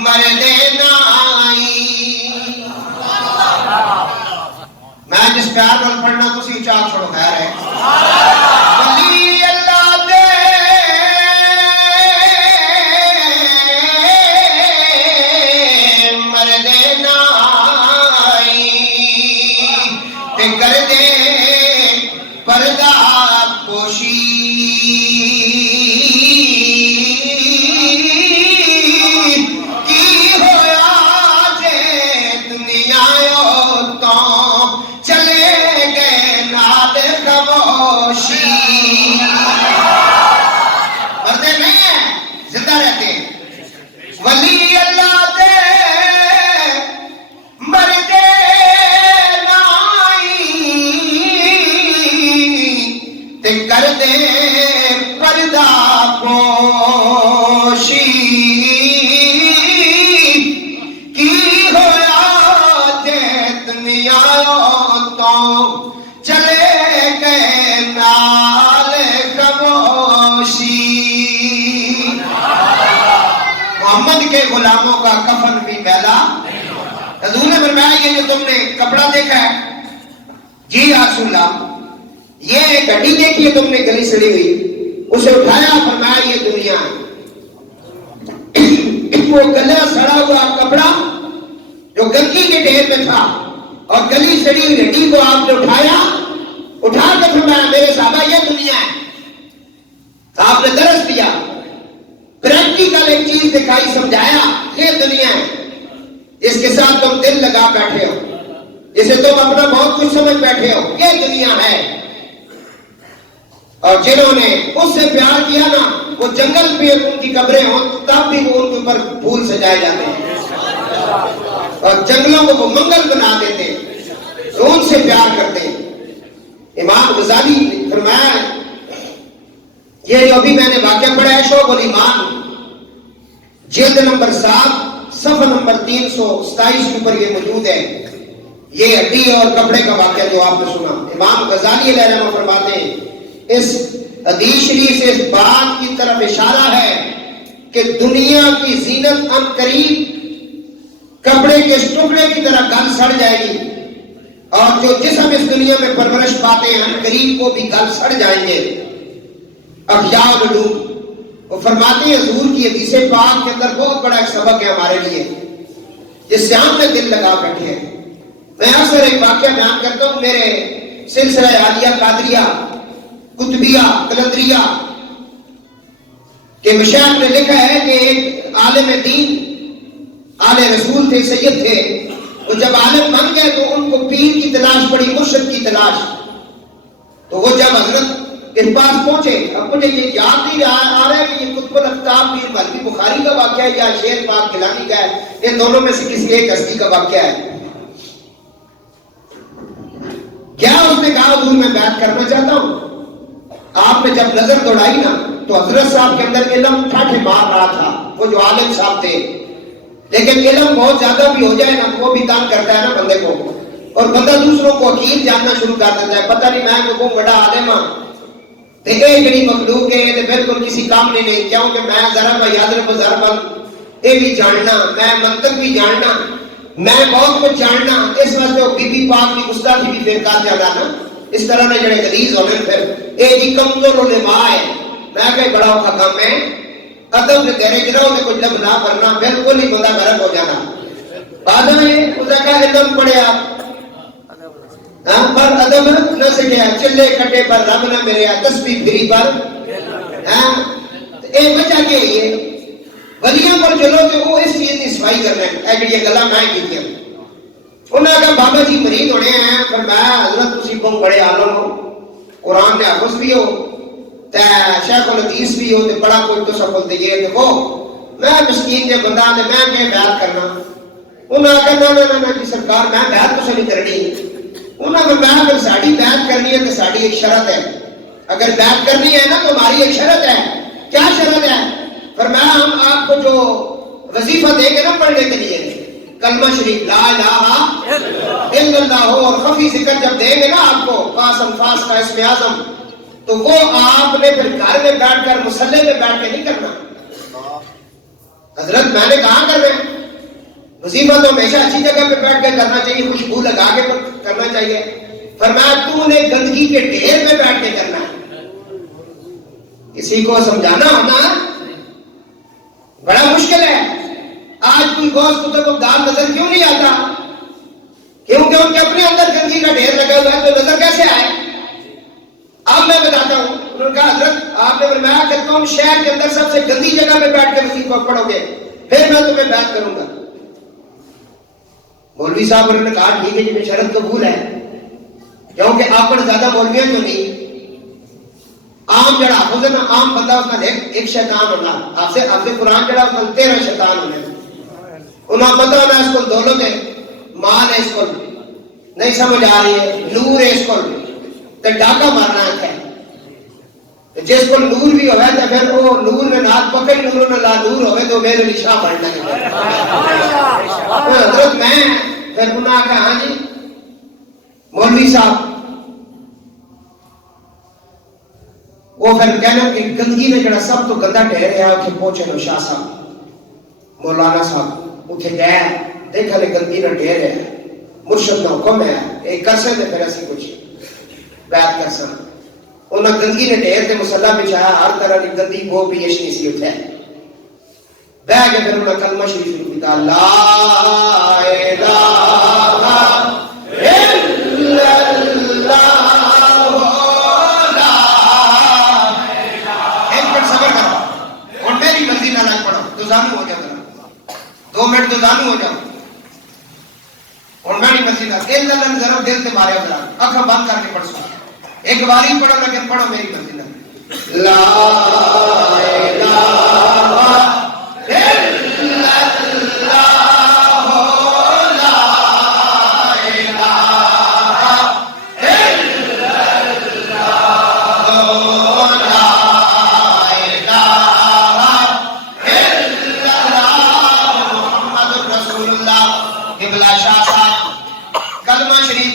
مردے نائی۔ میں جس پیار میں پڑھنا تسی اچھا چھوڑو خیر ہے، ولی اللہ دے مردے نائی تے کر دے پردہ پوشی، کی ہویا جے دنیا تو چلے گئے ناد خاموشی۔ مردے نہیں ہیں، زندہ رہتے ہیں۔ ولی اللہ دے مردے تے کر دے پردہ پوشی، کی ہویا جے دنیا تو چلے کے غلاموں کا کفن بھی میلا. حضور نے فرمایا یہ جو تم نے کپڑا دیکھا ہے، جی یا رسول اللہ، یہ گڈی دیکھی ہے تم نے گلی سڑی ہوئی، اسے اٹھایا، فرمایا یہ دنیا ہے. وہ گلا سڑا ہوا کپڑا جو گندگی کے ڈھیر میں تھا اور گلی سڑی ہوئی ہڈی کو آپ نے اٹھایا، اٹھا کے فرمایا میرے صحابہ یہ دنیا ہے. آپ نے درس دیا، پریکٹیکل ایک چیز دکھائی، سمجھایا یہ دنیا ہے، اس کے ساتھ تم دل لگا بیٹھے ہو، جسے تم اپنا بہت کچھ سمجھ بیٹھے ہو، یہ دنیا ہے. اور جنہوں نے اس سے پیار کیا نا، وہ جنگل پہ ان کی قبریں ہوں تب بھی وہ ان کے اوپر پھول سجائے جاتے ہیں اور جنگلوں کو وہ منگل بنا دیتے ہیں، تو ان سے پیار کرتے ہیں. امام غزالی نے فرمایا یہ جو ابھی میں نے واقعہ پڑھا ہے شعب الایمان جلد نمبر 7 صفحہ نمبر 327 کے اوپر یہ موجود ہے. یہ ہڈی اور کپڑے کا واقعہ جو آپ نے سنا، امام غزالی علیہ الرحمہ فرماتے ہیں اس حدیث شریف سے اس بات کی طرف اشارہ ہے کہ دنیا کی زینت ان قریب کپڑے کے ٹکڑے کی طرح گل سڑ جائے گی، اور جو جسم اس دنیا میں پرورش پاتے ہیں ان قریب کو بھی گل سڑ جائیں گے. احیاء العلوم وہ فرماتے ہیں حضور کی حدیث پاک کے اندر بہت بڑا ایک سبق ہے ہمارے لیے، جس سے ہم نے دل لگا بیٹھے ہیں. میں اکثر ایک واقعہ بیان کرتا ہوں، میرے سلسلہ عالیہ قادریہ قطبیہ قلندریہ کہ مشایخ نے لکھا ہے کہ ایک عالم دین آل رسول تھے، سید تھے، وہ جب عالم بن گئے تو ان کو پیر کی تلاش پڑی، مرشد کی تلاش. تو وہ جب حضرت کے پاس پہنچے، اب مجھے یہ یاد نہیں آ رہا ہے کہ یہ قطب الاقطاب پیر مولوی بخاری کا واقعہ ہے یا شیر پاک گیلانی کا ہے، ان دونوں میں سے کسی ایک ہستی کا واقعہ ہے. کیا اس نے کہا حضور میں بیعت کرنا چاہتا ہوں. آپ نے جب نظر دوڑائی نا تو حضرت صاحب کے اندر علم ٹھاٹھے مار رہا تھا، وہ جو عالم صاحب تھے، لیکن علم بہت زیادہ بھی ہو جائے نا وہ بھی تنگ کرتا ہے نا بندے کو، اور بندہ دوسروں کو حقیر جاننا شروع کر دیتا ہے. پتہ نہیں میں کو بڑا عالم ہاں تے اے جڑی مخلوق ہے تے بالکل کسی کام نہیں، کیونکہ میں ذرا یاد رکھو ذرا اے بھی جاننا، میں منطق بھی جاننا، میں بہت کچھ جاننا. اس واسطے وہ بی بی پاک کی گستاخی بھی پھر کر جانا نا، اس طرح نے جڑے غلیظ ہونے پھر اے جی کمزور علماء ہے. میں کہ بڑا اوکھا کام ہے، ادب نے گہرے جراؤ نے کچھ لب نہ کرنا، بالکل ہی بندہ غرق ہو جانا. بعد میں اس کا علم پڑھیا پر ادب نہ سکھیا، چلے کٹے پر رب نہ ملیا، تسبیح پھری پر اے وجہ کہ یہ ولیاں پر چلو کہ وہ اس چیز کی صفائی کر رہے ہیں. اے جڑی گلاں میں کیتیاں انہاں کہا بابا جی مرید ہونے ہیں، فرمایا حضرت تسی بہت بڑے عالم ہو، قرآن نے حافظ بھی ہو تے شیخ الحدیث بھی ہو تے بڑا کوئی تو سب بولتے یہ تے وہ، میں مسکین دے بندہ تے میں کہ بیعت کرنا. انہاں کہا نہ جی سرکار میں بیعت تو نہیں کرنی. انہاں نے کہا اگر ساڈی بیعت کرنی ہے تو ساڈی ایک شرط ہے، اگر بیعت کرنی ہے نا تو ہماری ایک شرط ہے. کیا شرط ہے؟ فرمایا ہم آپ کو جو وظیفہ دیں گے نا پڑھنے کے لیے، کلمہ شریف لا الہ الا اللہ اور خفی ذکر جب دیں گے نا آپ کو، پاس الفاظ کا اسم اعظم، تو وہ آپ نے پھر گھر میں بیٹھ کر مصلی میں بیٹھ کے نہیں کرنا. حضرت میں نے کہاں کرنا ہے؟ وظیفہ تو ہمیشہ اچھی جگہ پہ بیٹھ کے کرنا چاہیے، خوشبو لگا کے کرنا چاہیے. فرمایا تو نے گندگی کے ڈھیر میں بیٹھ کے کرنا ہے. کسی کو سمجھانا ہونا بڑا مشکل ہے. آج کوئی غوث قطب دار نظر کیوں نہیں آتا؟ کیونکہ ان کے اپنے اندر گندگی کا ڈھیر لگا ہوا ہے، تو نظر کیسے آئے؟ اب میں بتاتا ہوں. انہوں نے کہا حضرت آپ نے فرمایا کہ تم شہر کے اندر سب سے گندی جگہ پہ بیٹھ کے وظیفہ پڑھو گے پھر میں تمہیں بیعت کروں گا. مولوی صاحب انہوں نے کہا ٹھیک ہے جی شرط قبول ہے، کیونکہ آپ پر زیادہ مولویاں تو نہیں. عام جڑا حافظ ہے نا، عام بندہ اس کا ایک شیطان ہونا، آپ سے قرآن جڑا اس کا 13 شیطان ہونے. انہاں پتہ ہونا اس کو دولت ہے، مال ہے، اس کو نہیں سمجھ آ رہی ہے، نور ہے اس کو تے ڈاکہ مارنا ہے. جس کو نور بھی ہوئے تو پھر وہ نور نے نات پکڑ نور نے لا نور ہوئے تو میرے نشاں بڑھنا ہے. حضرت میں پھر انہاں کہا ہاں جی مولوی صاحب، وہ پھر کہنا کہ گندگی نے جڑا سب تو گندا ٹھہر ہے کہ پہنچے نو شاہ صاحب. مولانا صاحب اتنے گئے دیکھا لے گندگی نہ ڈھیر ہے مرشد کا حکم ہے ایک کر سکتے پھر اسی کچھ بیعت کر سکتے انہوں نے گندگی نے ڈھیر سے مسلح بچھایا ہر طرح کی گندی بو پیش نہیں سی اتنے بہ کے پھر انہوں نے کلمہ شریف شروع کیا لا الہ الا اللہ دانو ہو جاؤ 2 منٹ تو دانو ہو جاؤ اور میں نہیں مسجد اللہ ذرا دل سے مارے ذرا آنکھیں بند کر کے پڑھ سو ایک بار ہی پڑھو لیکن پڑھو میری مسجد لا الہ الا اللہ لا الہ الا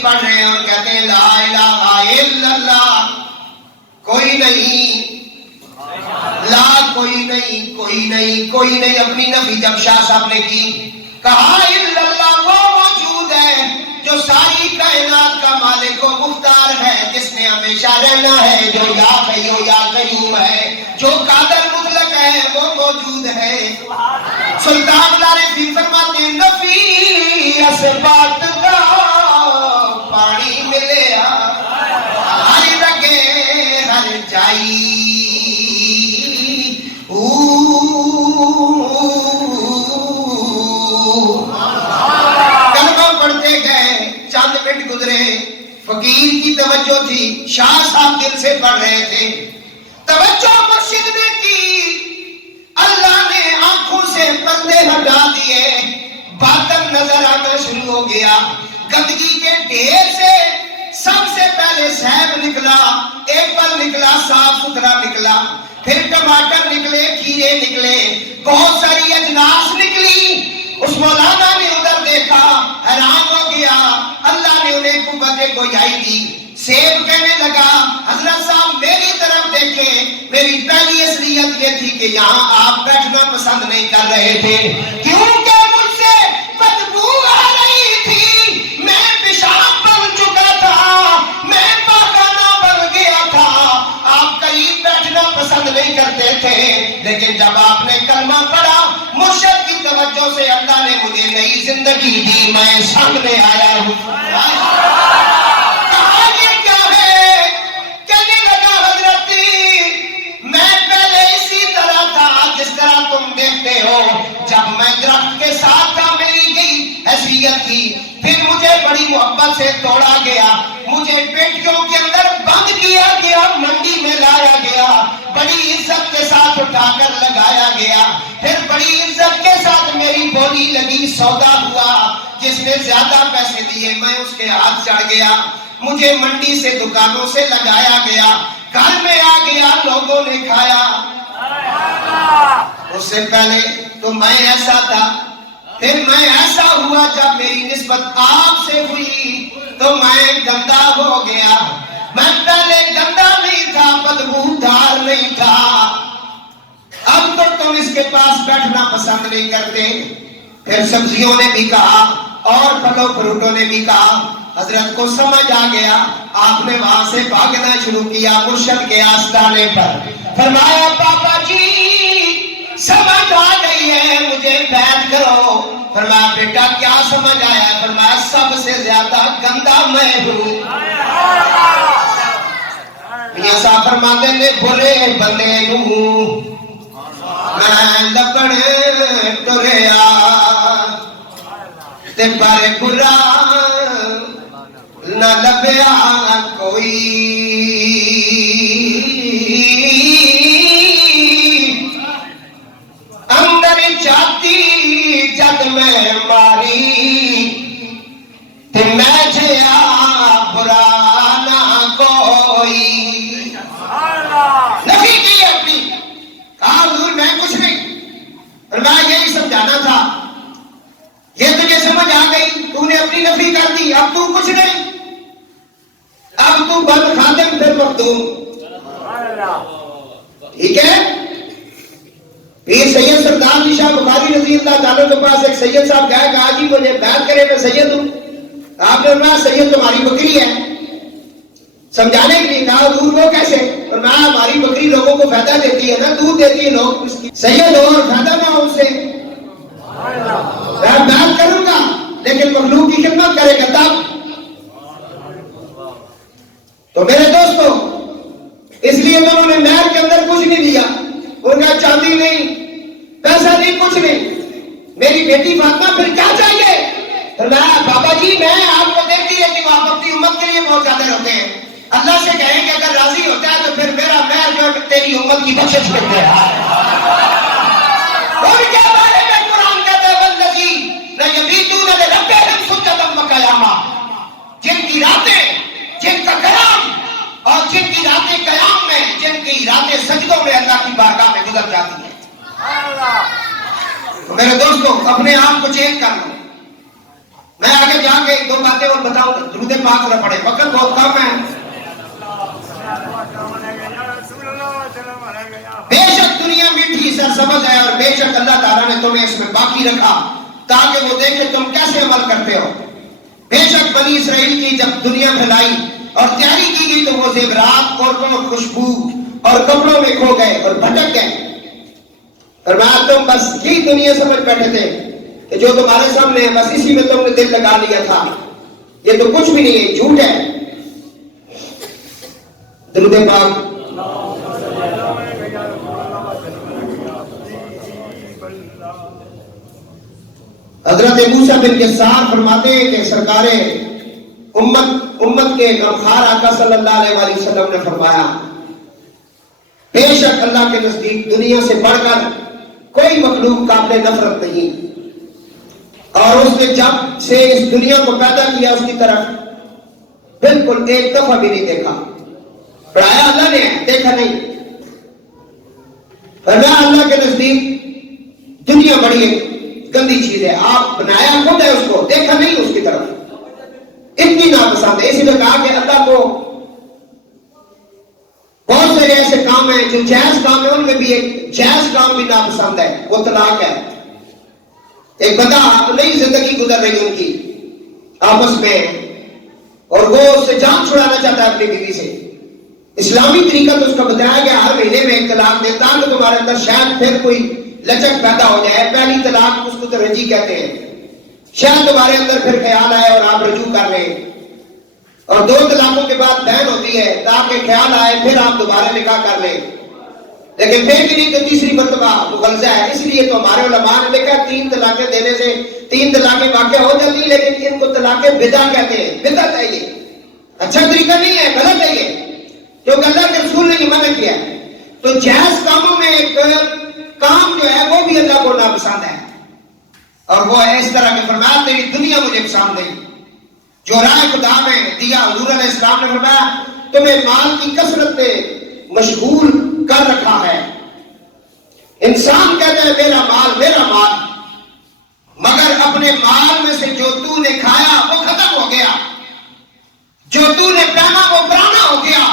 پڑھ رہے ہیں اور کہتے ہیں لا الہ الا اللہ کوئی نہیں لا کوئی نہیں کوئی نہیں کوئی نہیں اپنی نفی جب شاہ صاحب نے کی کہا الا اللہ وہ موجود ہے جو ساری کائنات کا مالک و مختار ہے جس نے ہمیشہ رہنا ہے جو یا حیو یا قیوم ہے جو قادر مطلق ہے وہ موجود ہے سلطان العارفین فرماتے ہیں نفی اسبات کا پانی ملیا ہر رگے ہر جائی کلمہ پڑھتے گئے چند منٹ گزرے فقیر کی توجہ تھی شاہ صاحب دل سے پڑھ رہے تھے توجہ مرشد نے کی اللہ نے آنکھوں سے پردے ہٹا دیے باطن نظر آنا شروع ہو گیا گندگی کے ڈھیر سے سب سے پہلے سیب نکلا ایپل نکلا صاف ستھرا نکلا پھر ٹماٹر نکلے کھیرے نکلے بہت ساری اجناس نکلی اس مولانا نے ادھر دیکھا حیران ہو گیا اللہ نے انہیں قوت گویائی دی سیب کہنے لگا حضرت صاحب میری طرف دیکھیں میری پہلی اصلیت یہ تھی کہ یہاں آپ بیٹھنا پسند نہیں کر رہے تھے کیونکہ مجھ سے بدبو آ رہی تھی میں پیشاب بن چکا تھا میں پاخانہ بن گیا تھا آپ قریب بیٹھنا پسند نہیں کرتے تھے لیکن جب آپ نے کلمہ پڑھا مرشد کی توجہ سے اللہ نے مجھے نئی زندگی دی میں سامنے آیا ہوں تم دیکھتے ہو جب میں درخت کے ساتھ تھا میری گئی حیثیت تھی پھر مجھے بڑی محبت سے توڑا گیا مجھے پیٹیوں کے اندر بند کیا گیا منڈی میں لایا گیا بڑی عزت کے ساتھ اٹھا کر لگایا گیا پھر بڑی عزت کے ساتھ میری بولی لگی سودا ہوا جس نے زیادہ پیسے دیے میں اس کے ہاتھ چڑھ گیا مجھے منڈی سے دکانوں سے لگایا گیا گھر میں آ گیا لوگوں نے کھایا اس سے پہلے تو میں ایسا تھا پھر میں ایسا ہوا جب میری نسبت آپ سے ہوئی تو میں گندا ہو گیا میں پہلے گندا نہیں تھا بدبودار نہیں تھا اب تو تم اس کے پاس بیٹھنا پسند نہیں کرتے پھر سبزیوں نے بھی کہا اور پھلوں فروٹوں نے بھی کہا حضرت کو سمجھ آ گیا آپ نے وہاں سے بھاگنا شروع کیا مرشد کے آستانے پر فرمایا پاپا جی سمجھ آ گئی ہے مجھے بیعت کرو فرمایا بیٹا کیا سمجھ آیا فرمایا سب سے زیادہ گندا میں ہوں میاں صاحب فرماتے نے برے بندے نوں میں لبن ٹریا تے پر برا نہ لبیا کوئی اندر چاہتی جد میں ماری تے میں جیا برا نہ کوئی نفی کی اپنی کہا حضور میں کچھ نہیں اور میں یہی سمجھانا تھا یہ تجھے سمجھ آ گئی تو نے اپنی نفی کر دی اب تو کچھ نہیں اب تو بند خادم پھر مخدوم ٹھیک ہے پیر سید سردار علی شاہ بخاری رضی اللہ تعالیٰ کے پاس ایک سید صاحب گئے، کہا جی مجھے بیعت کرے، میں سید ہوں۔ آپ نے فرمایا سید تمہاری بکری ہے، سمجھانے کے لیے کہا حضور وہ کیسے؟ فرمایا ہماری بکری لوگوں کو فائدہ دیتی ہے نا، دودھ دیتی ہے، لوگ اس کی سید ہو اور فائدہ نہ ہو اسے، میں بیعت کروں گا لیکن مخلوق کی خدمت کرے گا تب۔ تو میرے دوستو اس لیے تو انہوں نے مہر کے اندر کچھ نہیں دیا، ان کا چاندی نہیں، پیسہ نہیں، کچھ نہیں۔ میری بیٹی فاطمہ پھر کیا چاہیے؟ فرمایا بابا جی میں آپ کو دیکھتی رہتی ہوں، آپ اپنی امت کے لیے بہت زیادہ روتے ہیں، اللہ سے کہیں کہ اگر راضی ہوتا ہے تو پھر میرا مہر جو ہے تیری امت کی بخشش کرتے ہیں۔ اور کیا بارے میں قرآن کہتا ہے والذی لیبیتون لربہم سجدا وقیاما، جن کی راتیں، جن کا قیام اور جن کی راتیں قیام میں، جن کی راتیں سجدوں میں اللہ کی بارگاہ میں گزر جاتی ہیں۔ تو میرے دوستو اپنے آپ کو چینج کر لو۔ میں آگے جا کے ایک دو باتیں اور بتاؤں گا، درود پاک نہ پڑھے، وقت بہت کم ہے۔ بے شک دنیا میٹھی سرسبز ہے اور بے شک اللہ تعالیٰ نے تمہیں اس میں باقی رکھا تاکہ وہ دیکھے تم کیسے عمل کرتے ہو۔ بے شک بنی اسرائیل کی جب دنیا پھیلائی اور تیاری کی گئی تو وہ زیورات، عورتوں، خوشبو اور کپڑوں میں کھو گئے اور بھٹک گئے۔ فرمایا تم بس یہی دنیا سمجھ بیٹھے تھے کہ جو تمہارے سامنے ہے بس اسی میں تم نے دل لگا لیا تھا، یہ تو کچھ بھی نہیں ہے، جھوٹ ہے۔ درود پاک۔ حضرت موسیٰ بن یسار فرماتے ہیں کہ سرکار امت کے غمخوار آقا صلی اللہ علیہ وآلہ وسلم نے فرمایا بے شک اللہ کے نزدیک دنیا سے بڑھ کر کوئی مخلوق قابل نفرت نہیں، اور اس نے جب سے اس دنیا کو پیدا کیا اس کی طرف بالکل ایک دفعہ بھی نہیں دیکھا۔ پڑھایا اللہ نے، دیکھا نہیں۔ فرمایا اللہ کے نزدیک دنیا بڑی ایک گندی چیز ہے، آپ بنایا خود ہے اس کو، دیکھا نہیں اس کی طرف، اتنی ناپسند ہے۔ اسی لیے کہا کہ اللہ کو بہت سارے ایسے کام ہیں جو جائز کام ہے، ان میں بھی ایک جائز کام بھی ناپسند ہے، وہ طلاق ہے۔ ایک بندہ نئی زندگی گزر رہی ان کی آپس میں اور وہ اس سے جان چھڑانا چاہتا ہے اپنی بیوی سے، اسلامی طریقہ تو اس کا بتایا گیا ہر مہینے میں ایک طلاق دے تاکہ تمہارے اندر شاید پھر کوئی لچک پیدا ہو جائے۔ پہلی طلاق اس کو ترجیح کہتے ہیں، شاید تمہارے اندر پھر خیال آئے اور آپ رجوع کر لیں، اور 2 طلاقوں کے بعد بہن ہوتی ہے تاکہ خیال آئے پھر آپ دوبارہ نکاح کر لیں، لیکن پھر بھی نہیں تو تیسری مرتبہ مغلظہ ہے۔ اس لیے تو ہمارے علماء نے لکھا 3 طلاقیں دینے سے 3 طلاقیں واقع ہو جاتی ہیں، لیکن ان کو طلاقیں بدع کہتے ہیں۔ بدعت ہے یہ، اچھا طریقہ نہیں ہے، غلط ہے یہ، کیونکہ اللہ کے رسول نے یہ منع کیا ہے۔ تو جائز کاموں میں ایک کام جو ہے وہ بھی اللہ کو ناپسند ہے، اور وہ ہے اس طرح کہ فرمایا تیری دنیا مجھے پسند نہیں، جو راہ خدا میں دیا۔ حضور علیہ السلام نے فرمایا تمہیں مال کی کثرت نے مشغول کر رکھا ہے۔ انسان کہتا ہے میرا مال، مگر اپنے مال میں سے جو تو نے کھایا وہ ختم ہو گیا، جو تو نے پہنا وہ پرانا ہو گیا،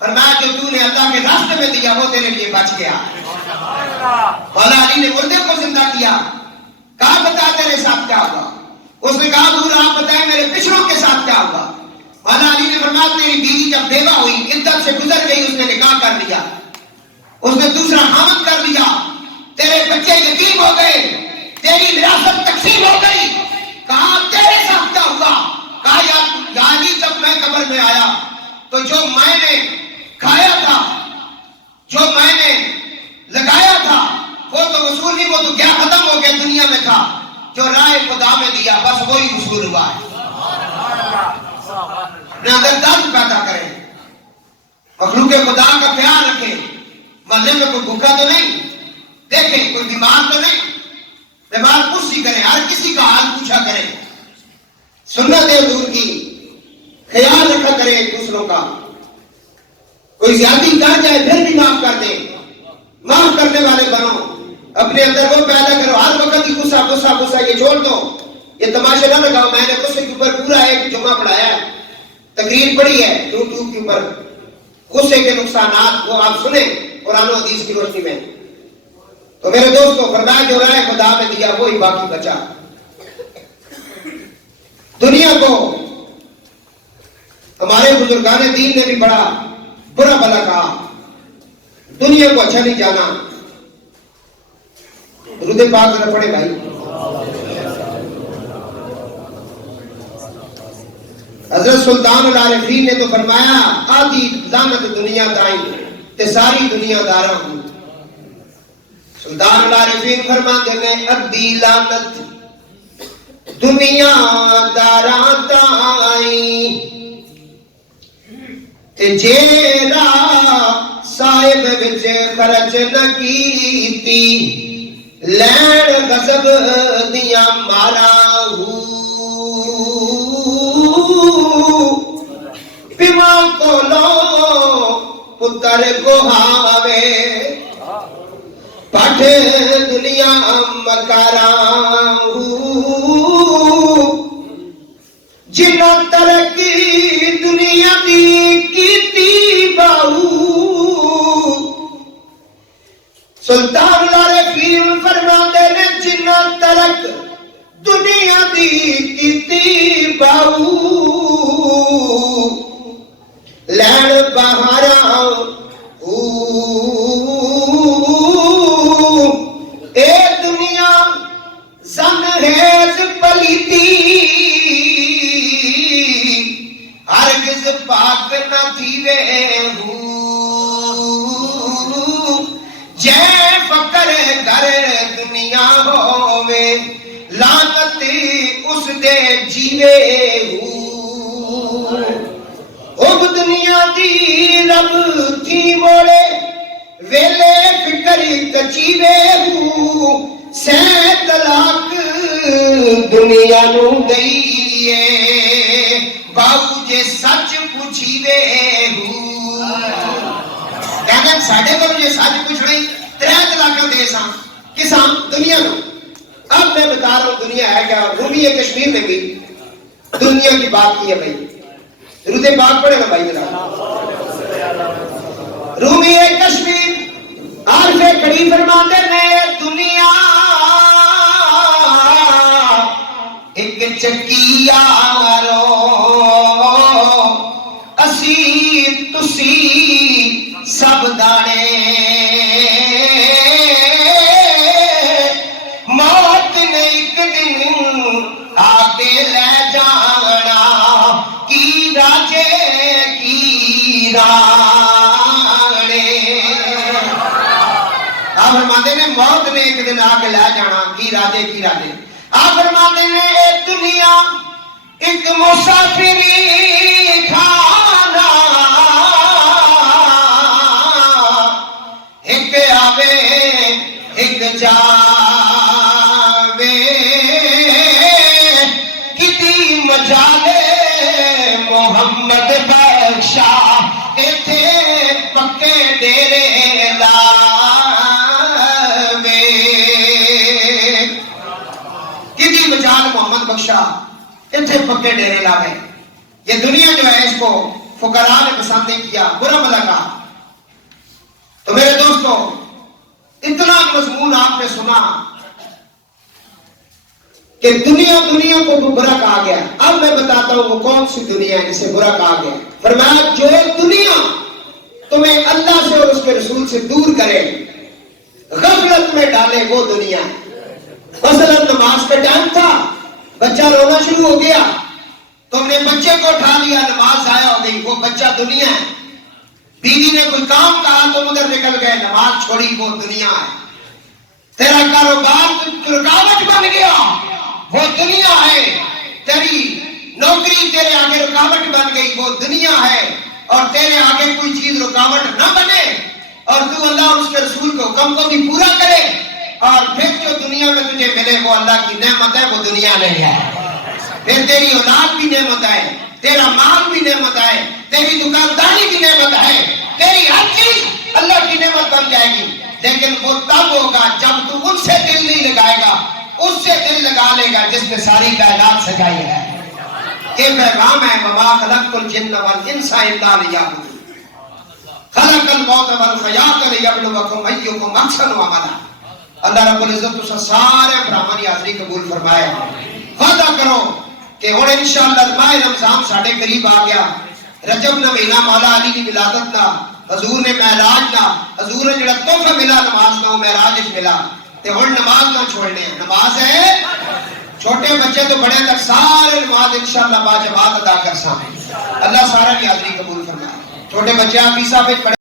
فرمایا جو تو نے اللہ کے راستے میں دیا وہ تیرے لیے بچ گیا۔ مولا علی نے مردے کو زندہ کیا، کہا بتا تیرے ساتھ کیا ہوگا؟ اس نے کہا حضور آپ بتائیں میرے پچھڑوں کے ساتھ کیا ہوگا؟ مولا علی نے فرمایا تیری بیوی جب بیوہ ہوئی، عدت سے گزر گئی، اس نے نکاح کر لیا، اس نے دوسرا خاوند کر لیا، تیرے بچے یتیم ہو گئے، تیری وراثت تقسیم ہو گئی، کہا تیرے ساتھ کیا ہوا؟ کہا یا علی جب میں قبر میں آیا تو جو میں نے کھایا تھا، جو میں نے لگایا تھا وہ تو وصول نہیں، وہ تو کیا ختم ہو گیا، دنیا میں تھا، جو راہ خدا میں دیا بس وہی وصول ہوا ہے۔ اپنے اندر درد پیدا کریں، مخلوق خدا کا خیال رکھیں، محلے میں کوئی بھوکا تو نہیں، دیکھیں کوئی بیمار تو نہیں، بیمار پوچھی کریں، ہر کسی کا حال پوچھا کریں، سنت حضور کی خیال رکھا کریں دوسروں کا، کوئی زیادتی کر جائے پھر بھی معاف کر دیں، معاف کرنے والے بنو، اپنے اندر وہ پیدا کرو، ہر وقت ہی غصہ یہ چھوڑ دو، یہ تماشے نہ لگاؤ۔ میں نے غصے کے اوپر پورا ایک جمعہ پڑھایا ہے، تقریر پڑھی ہے یوٹیوب کے اوپر، غصے کے نقصانات وہ آپ سنیں قرآن و حدیث کی روشنی میں۔ تو میرے دوستوں فرمایا جو رائے خدا نے دیا وہی باقی بچا. دنیا کو ہمارے بزرگان دین نے بھی بڑا برا بلا کہا، دنیا کو اچھا نہیں جانا. درود پاک ذرا پڑھے بھائی. حضرت سلطان العارفین نے تو فرمایا آدھی لعنت دنیا دائی تے ساری دنیا دارا ہوں. سلطان العارفین فرماتے ہیں ادھی لعنت دنیا دارا دائی تے جیڑا صاحب وچ خرچ نہ کیتی لین غضب دیا مارا ہوں. پیما کو لو پتر کو ہاوے پٹھ دنیا مکارا جنہ ترقی دنیا دی کیتی باؤ. سلطان العارفین فرماتے نے جنہ ترک دنیا دی کیتی باؤ لین بہارا اے دنیا زن ہیز پلیتی ہرگز پاک نہ تھیوے جے فکر گر دنیا ہووے لعنت اس دے جیوے اب دنیا دی رب تھی موڑے ویلے فکر کچیوے سہ طلاق دنیا نو دئیے باؤ جے سچ پوچھیوے کہنا ساڑھے کو جے سچ پوچھ رہی 3 طلاق دے ساں کساں دنیا نو. اب میں بتا رہا ہوں دنیا ہے کیا. رومی کشمیر نے بھی دنیا کی بات کی ہے بھائی. درود پاک پڑھے نا بھائی میرا. رومی کشمیر عارف کڑی فرماتے نے دنیا ایک چکی یارو اسی تسی سب دانے موت نے ایک دن آگے لے جانا کی راجے کی رانے. آپ فرماتے ہیں موت نے ایک دن آگے لے جانا کی راجے کی رانے. آپ فرماتے ہیں اے دنیا ایک مسافری کھانا ایک آوے ایک جاوے کتی مجالے محمد بخشا ایتھے پکے ڈیرے لاوے کتی مجال محمد بخشا ایتھے پکے ڈیرے لاوے. یہ دنیا جو ہے اس کو فقراء نے پسند نہیں کیا، برا بھلا کہا. تو میرے دوستو اتنا مضمون آپ نے سنا کہ دنیا کو برا کہا گیا. اب میں بتاتا ہوں وہ کون سی دنیا ہے جسے برا کہا گیا. فرمایا جو دنیا تمہیں اللہ سے اور اس کے رسول سے دور کرے غفلت میں ڈالے وہ دنیا ہے. مثلا نماز کا ٹائم تھا بچہ رونا شروع ہو گیا تو ہم نے بچے کو اٹھا لیا نماز ضائع ہو گئی وہ بچہ دنیا ہے. بیوی نے کوئی کام کہا تو ادھر نکل گئے نماز چھوڑی وہ دنیا ہے. تیرا کاروبار رکاوٹ بن گیا وہ دنیا ہے. تیری نوکری تیرے آگے رکاوٹ بن گئی وہ دنیا ہے. اور تیرے آگے کوئی چیز رکاوٹ نہ بنے اور تو اللہ اور اس کے رسول کے حکم کو بھی پورا کرے اور پھر جو دنیا میں تجھے ملے وہ اللہ کی نعمت ہے وہ دنیا نہیں ہے. پھر تیری اولاد بھی نعمت ہے، تیرا مال بھی نعمت ہے، تیری دکانداری بھی نعمت ہے، تیری ہر چیز اللہ کی نعمت بن جائے گی. لیکن وہ تب ہوگا جب تو ان سے دل نہیں لگائے گا، اس سے دل لگا لے گا جس نے ساری کائنات سجائی ہے. یہ پیغام ہے وما خلقت الجن والانس الا لیعبدون خلق الموت والحیات لیبلوکم ایکم احسن عملا. اللہ رب العزت تسا سارے بھراواں دی حاضری قبول فرمائے. وعدہ کرو کہ ہن انشاءاللہ ماہ رمضان ساڈے قریب آ گیا. رجب دا مہینہ مولا علی دی ولادت دا حضور نے معراج دا حضور نے جڑا تحفہ ملا نماز دا وہ معراج وچ ملا. تے ہن نماز نہ چھوڑنے ہیں. نماز ہے چھوٹے بچے تو بڑے تک سارے نماز انشاءاللہ با جماعت ادا کر سامنے. اللہ سارا کی حاضری قبول فرمائے. چھوٹے بچے آپ صاحب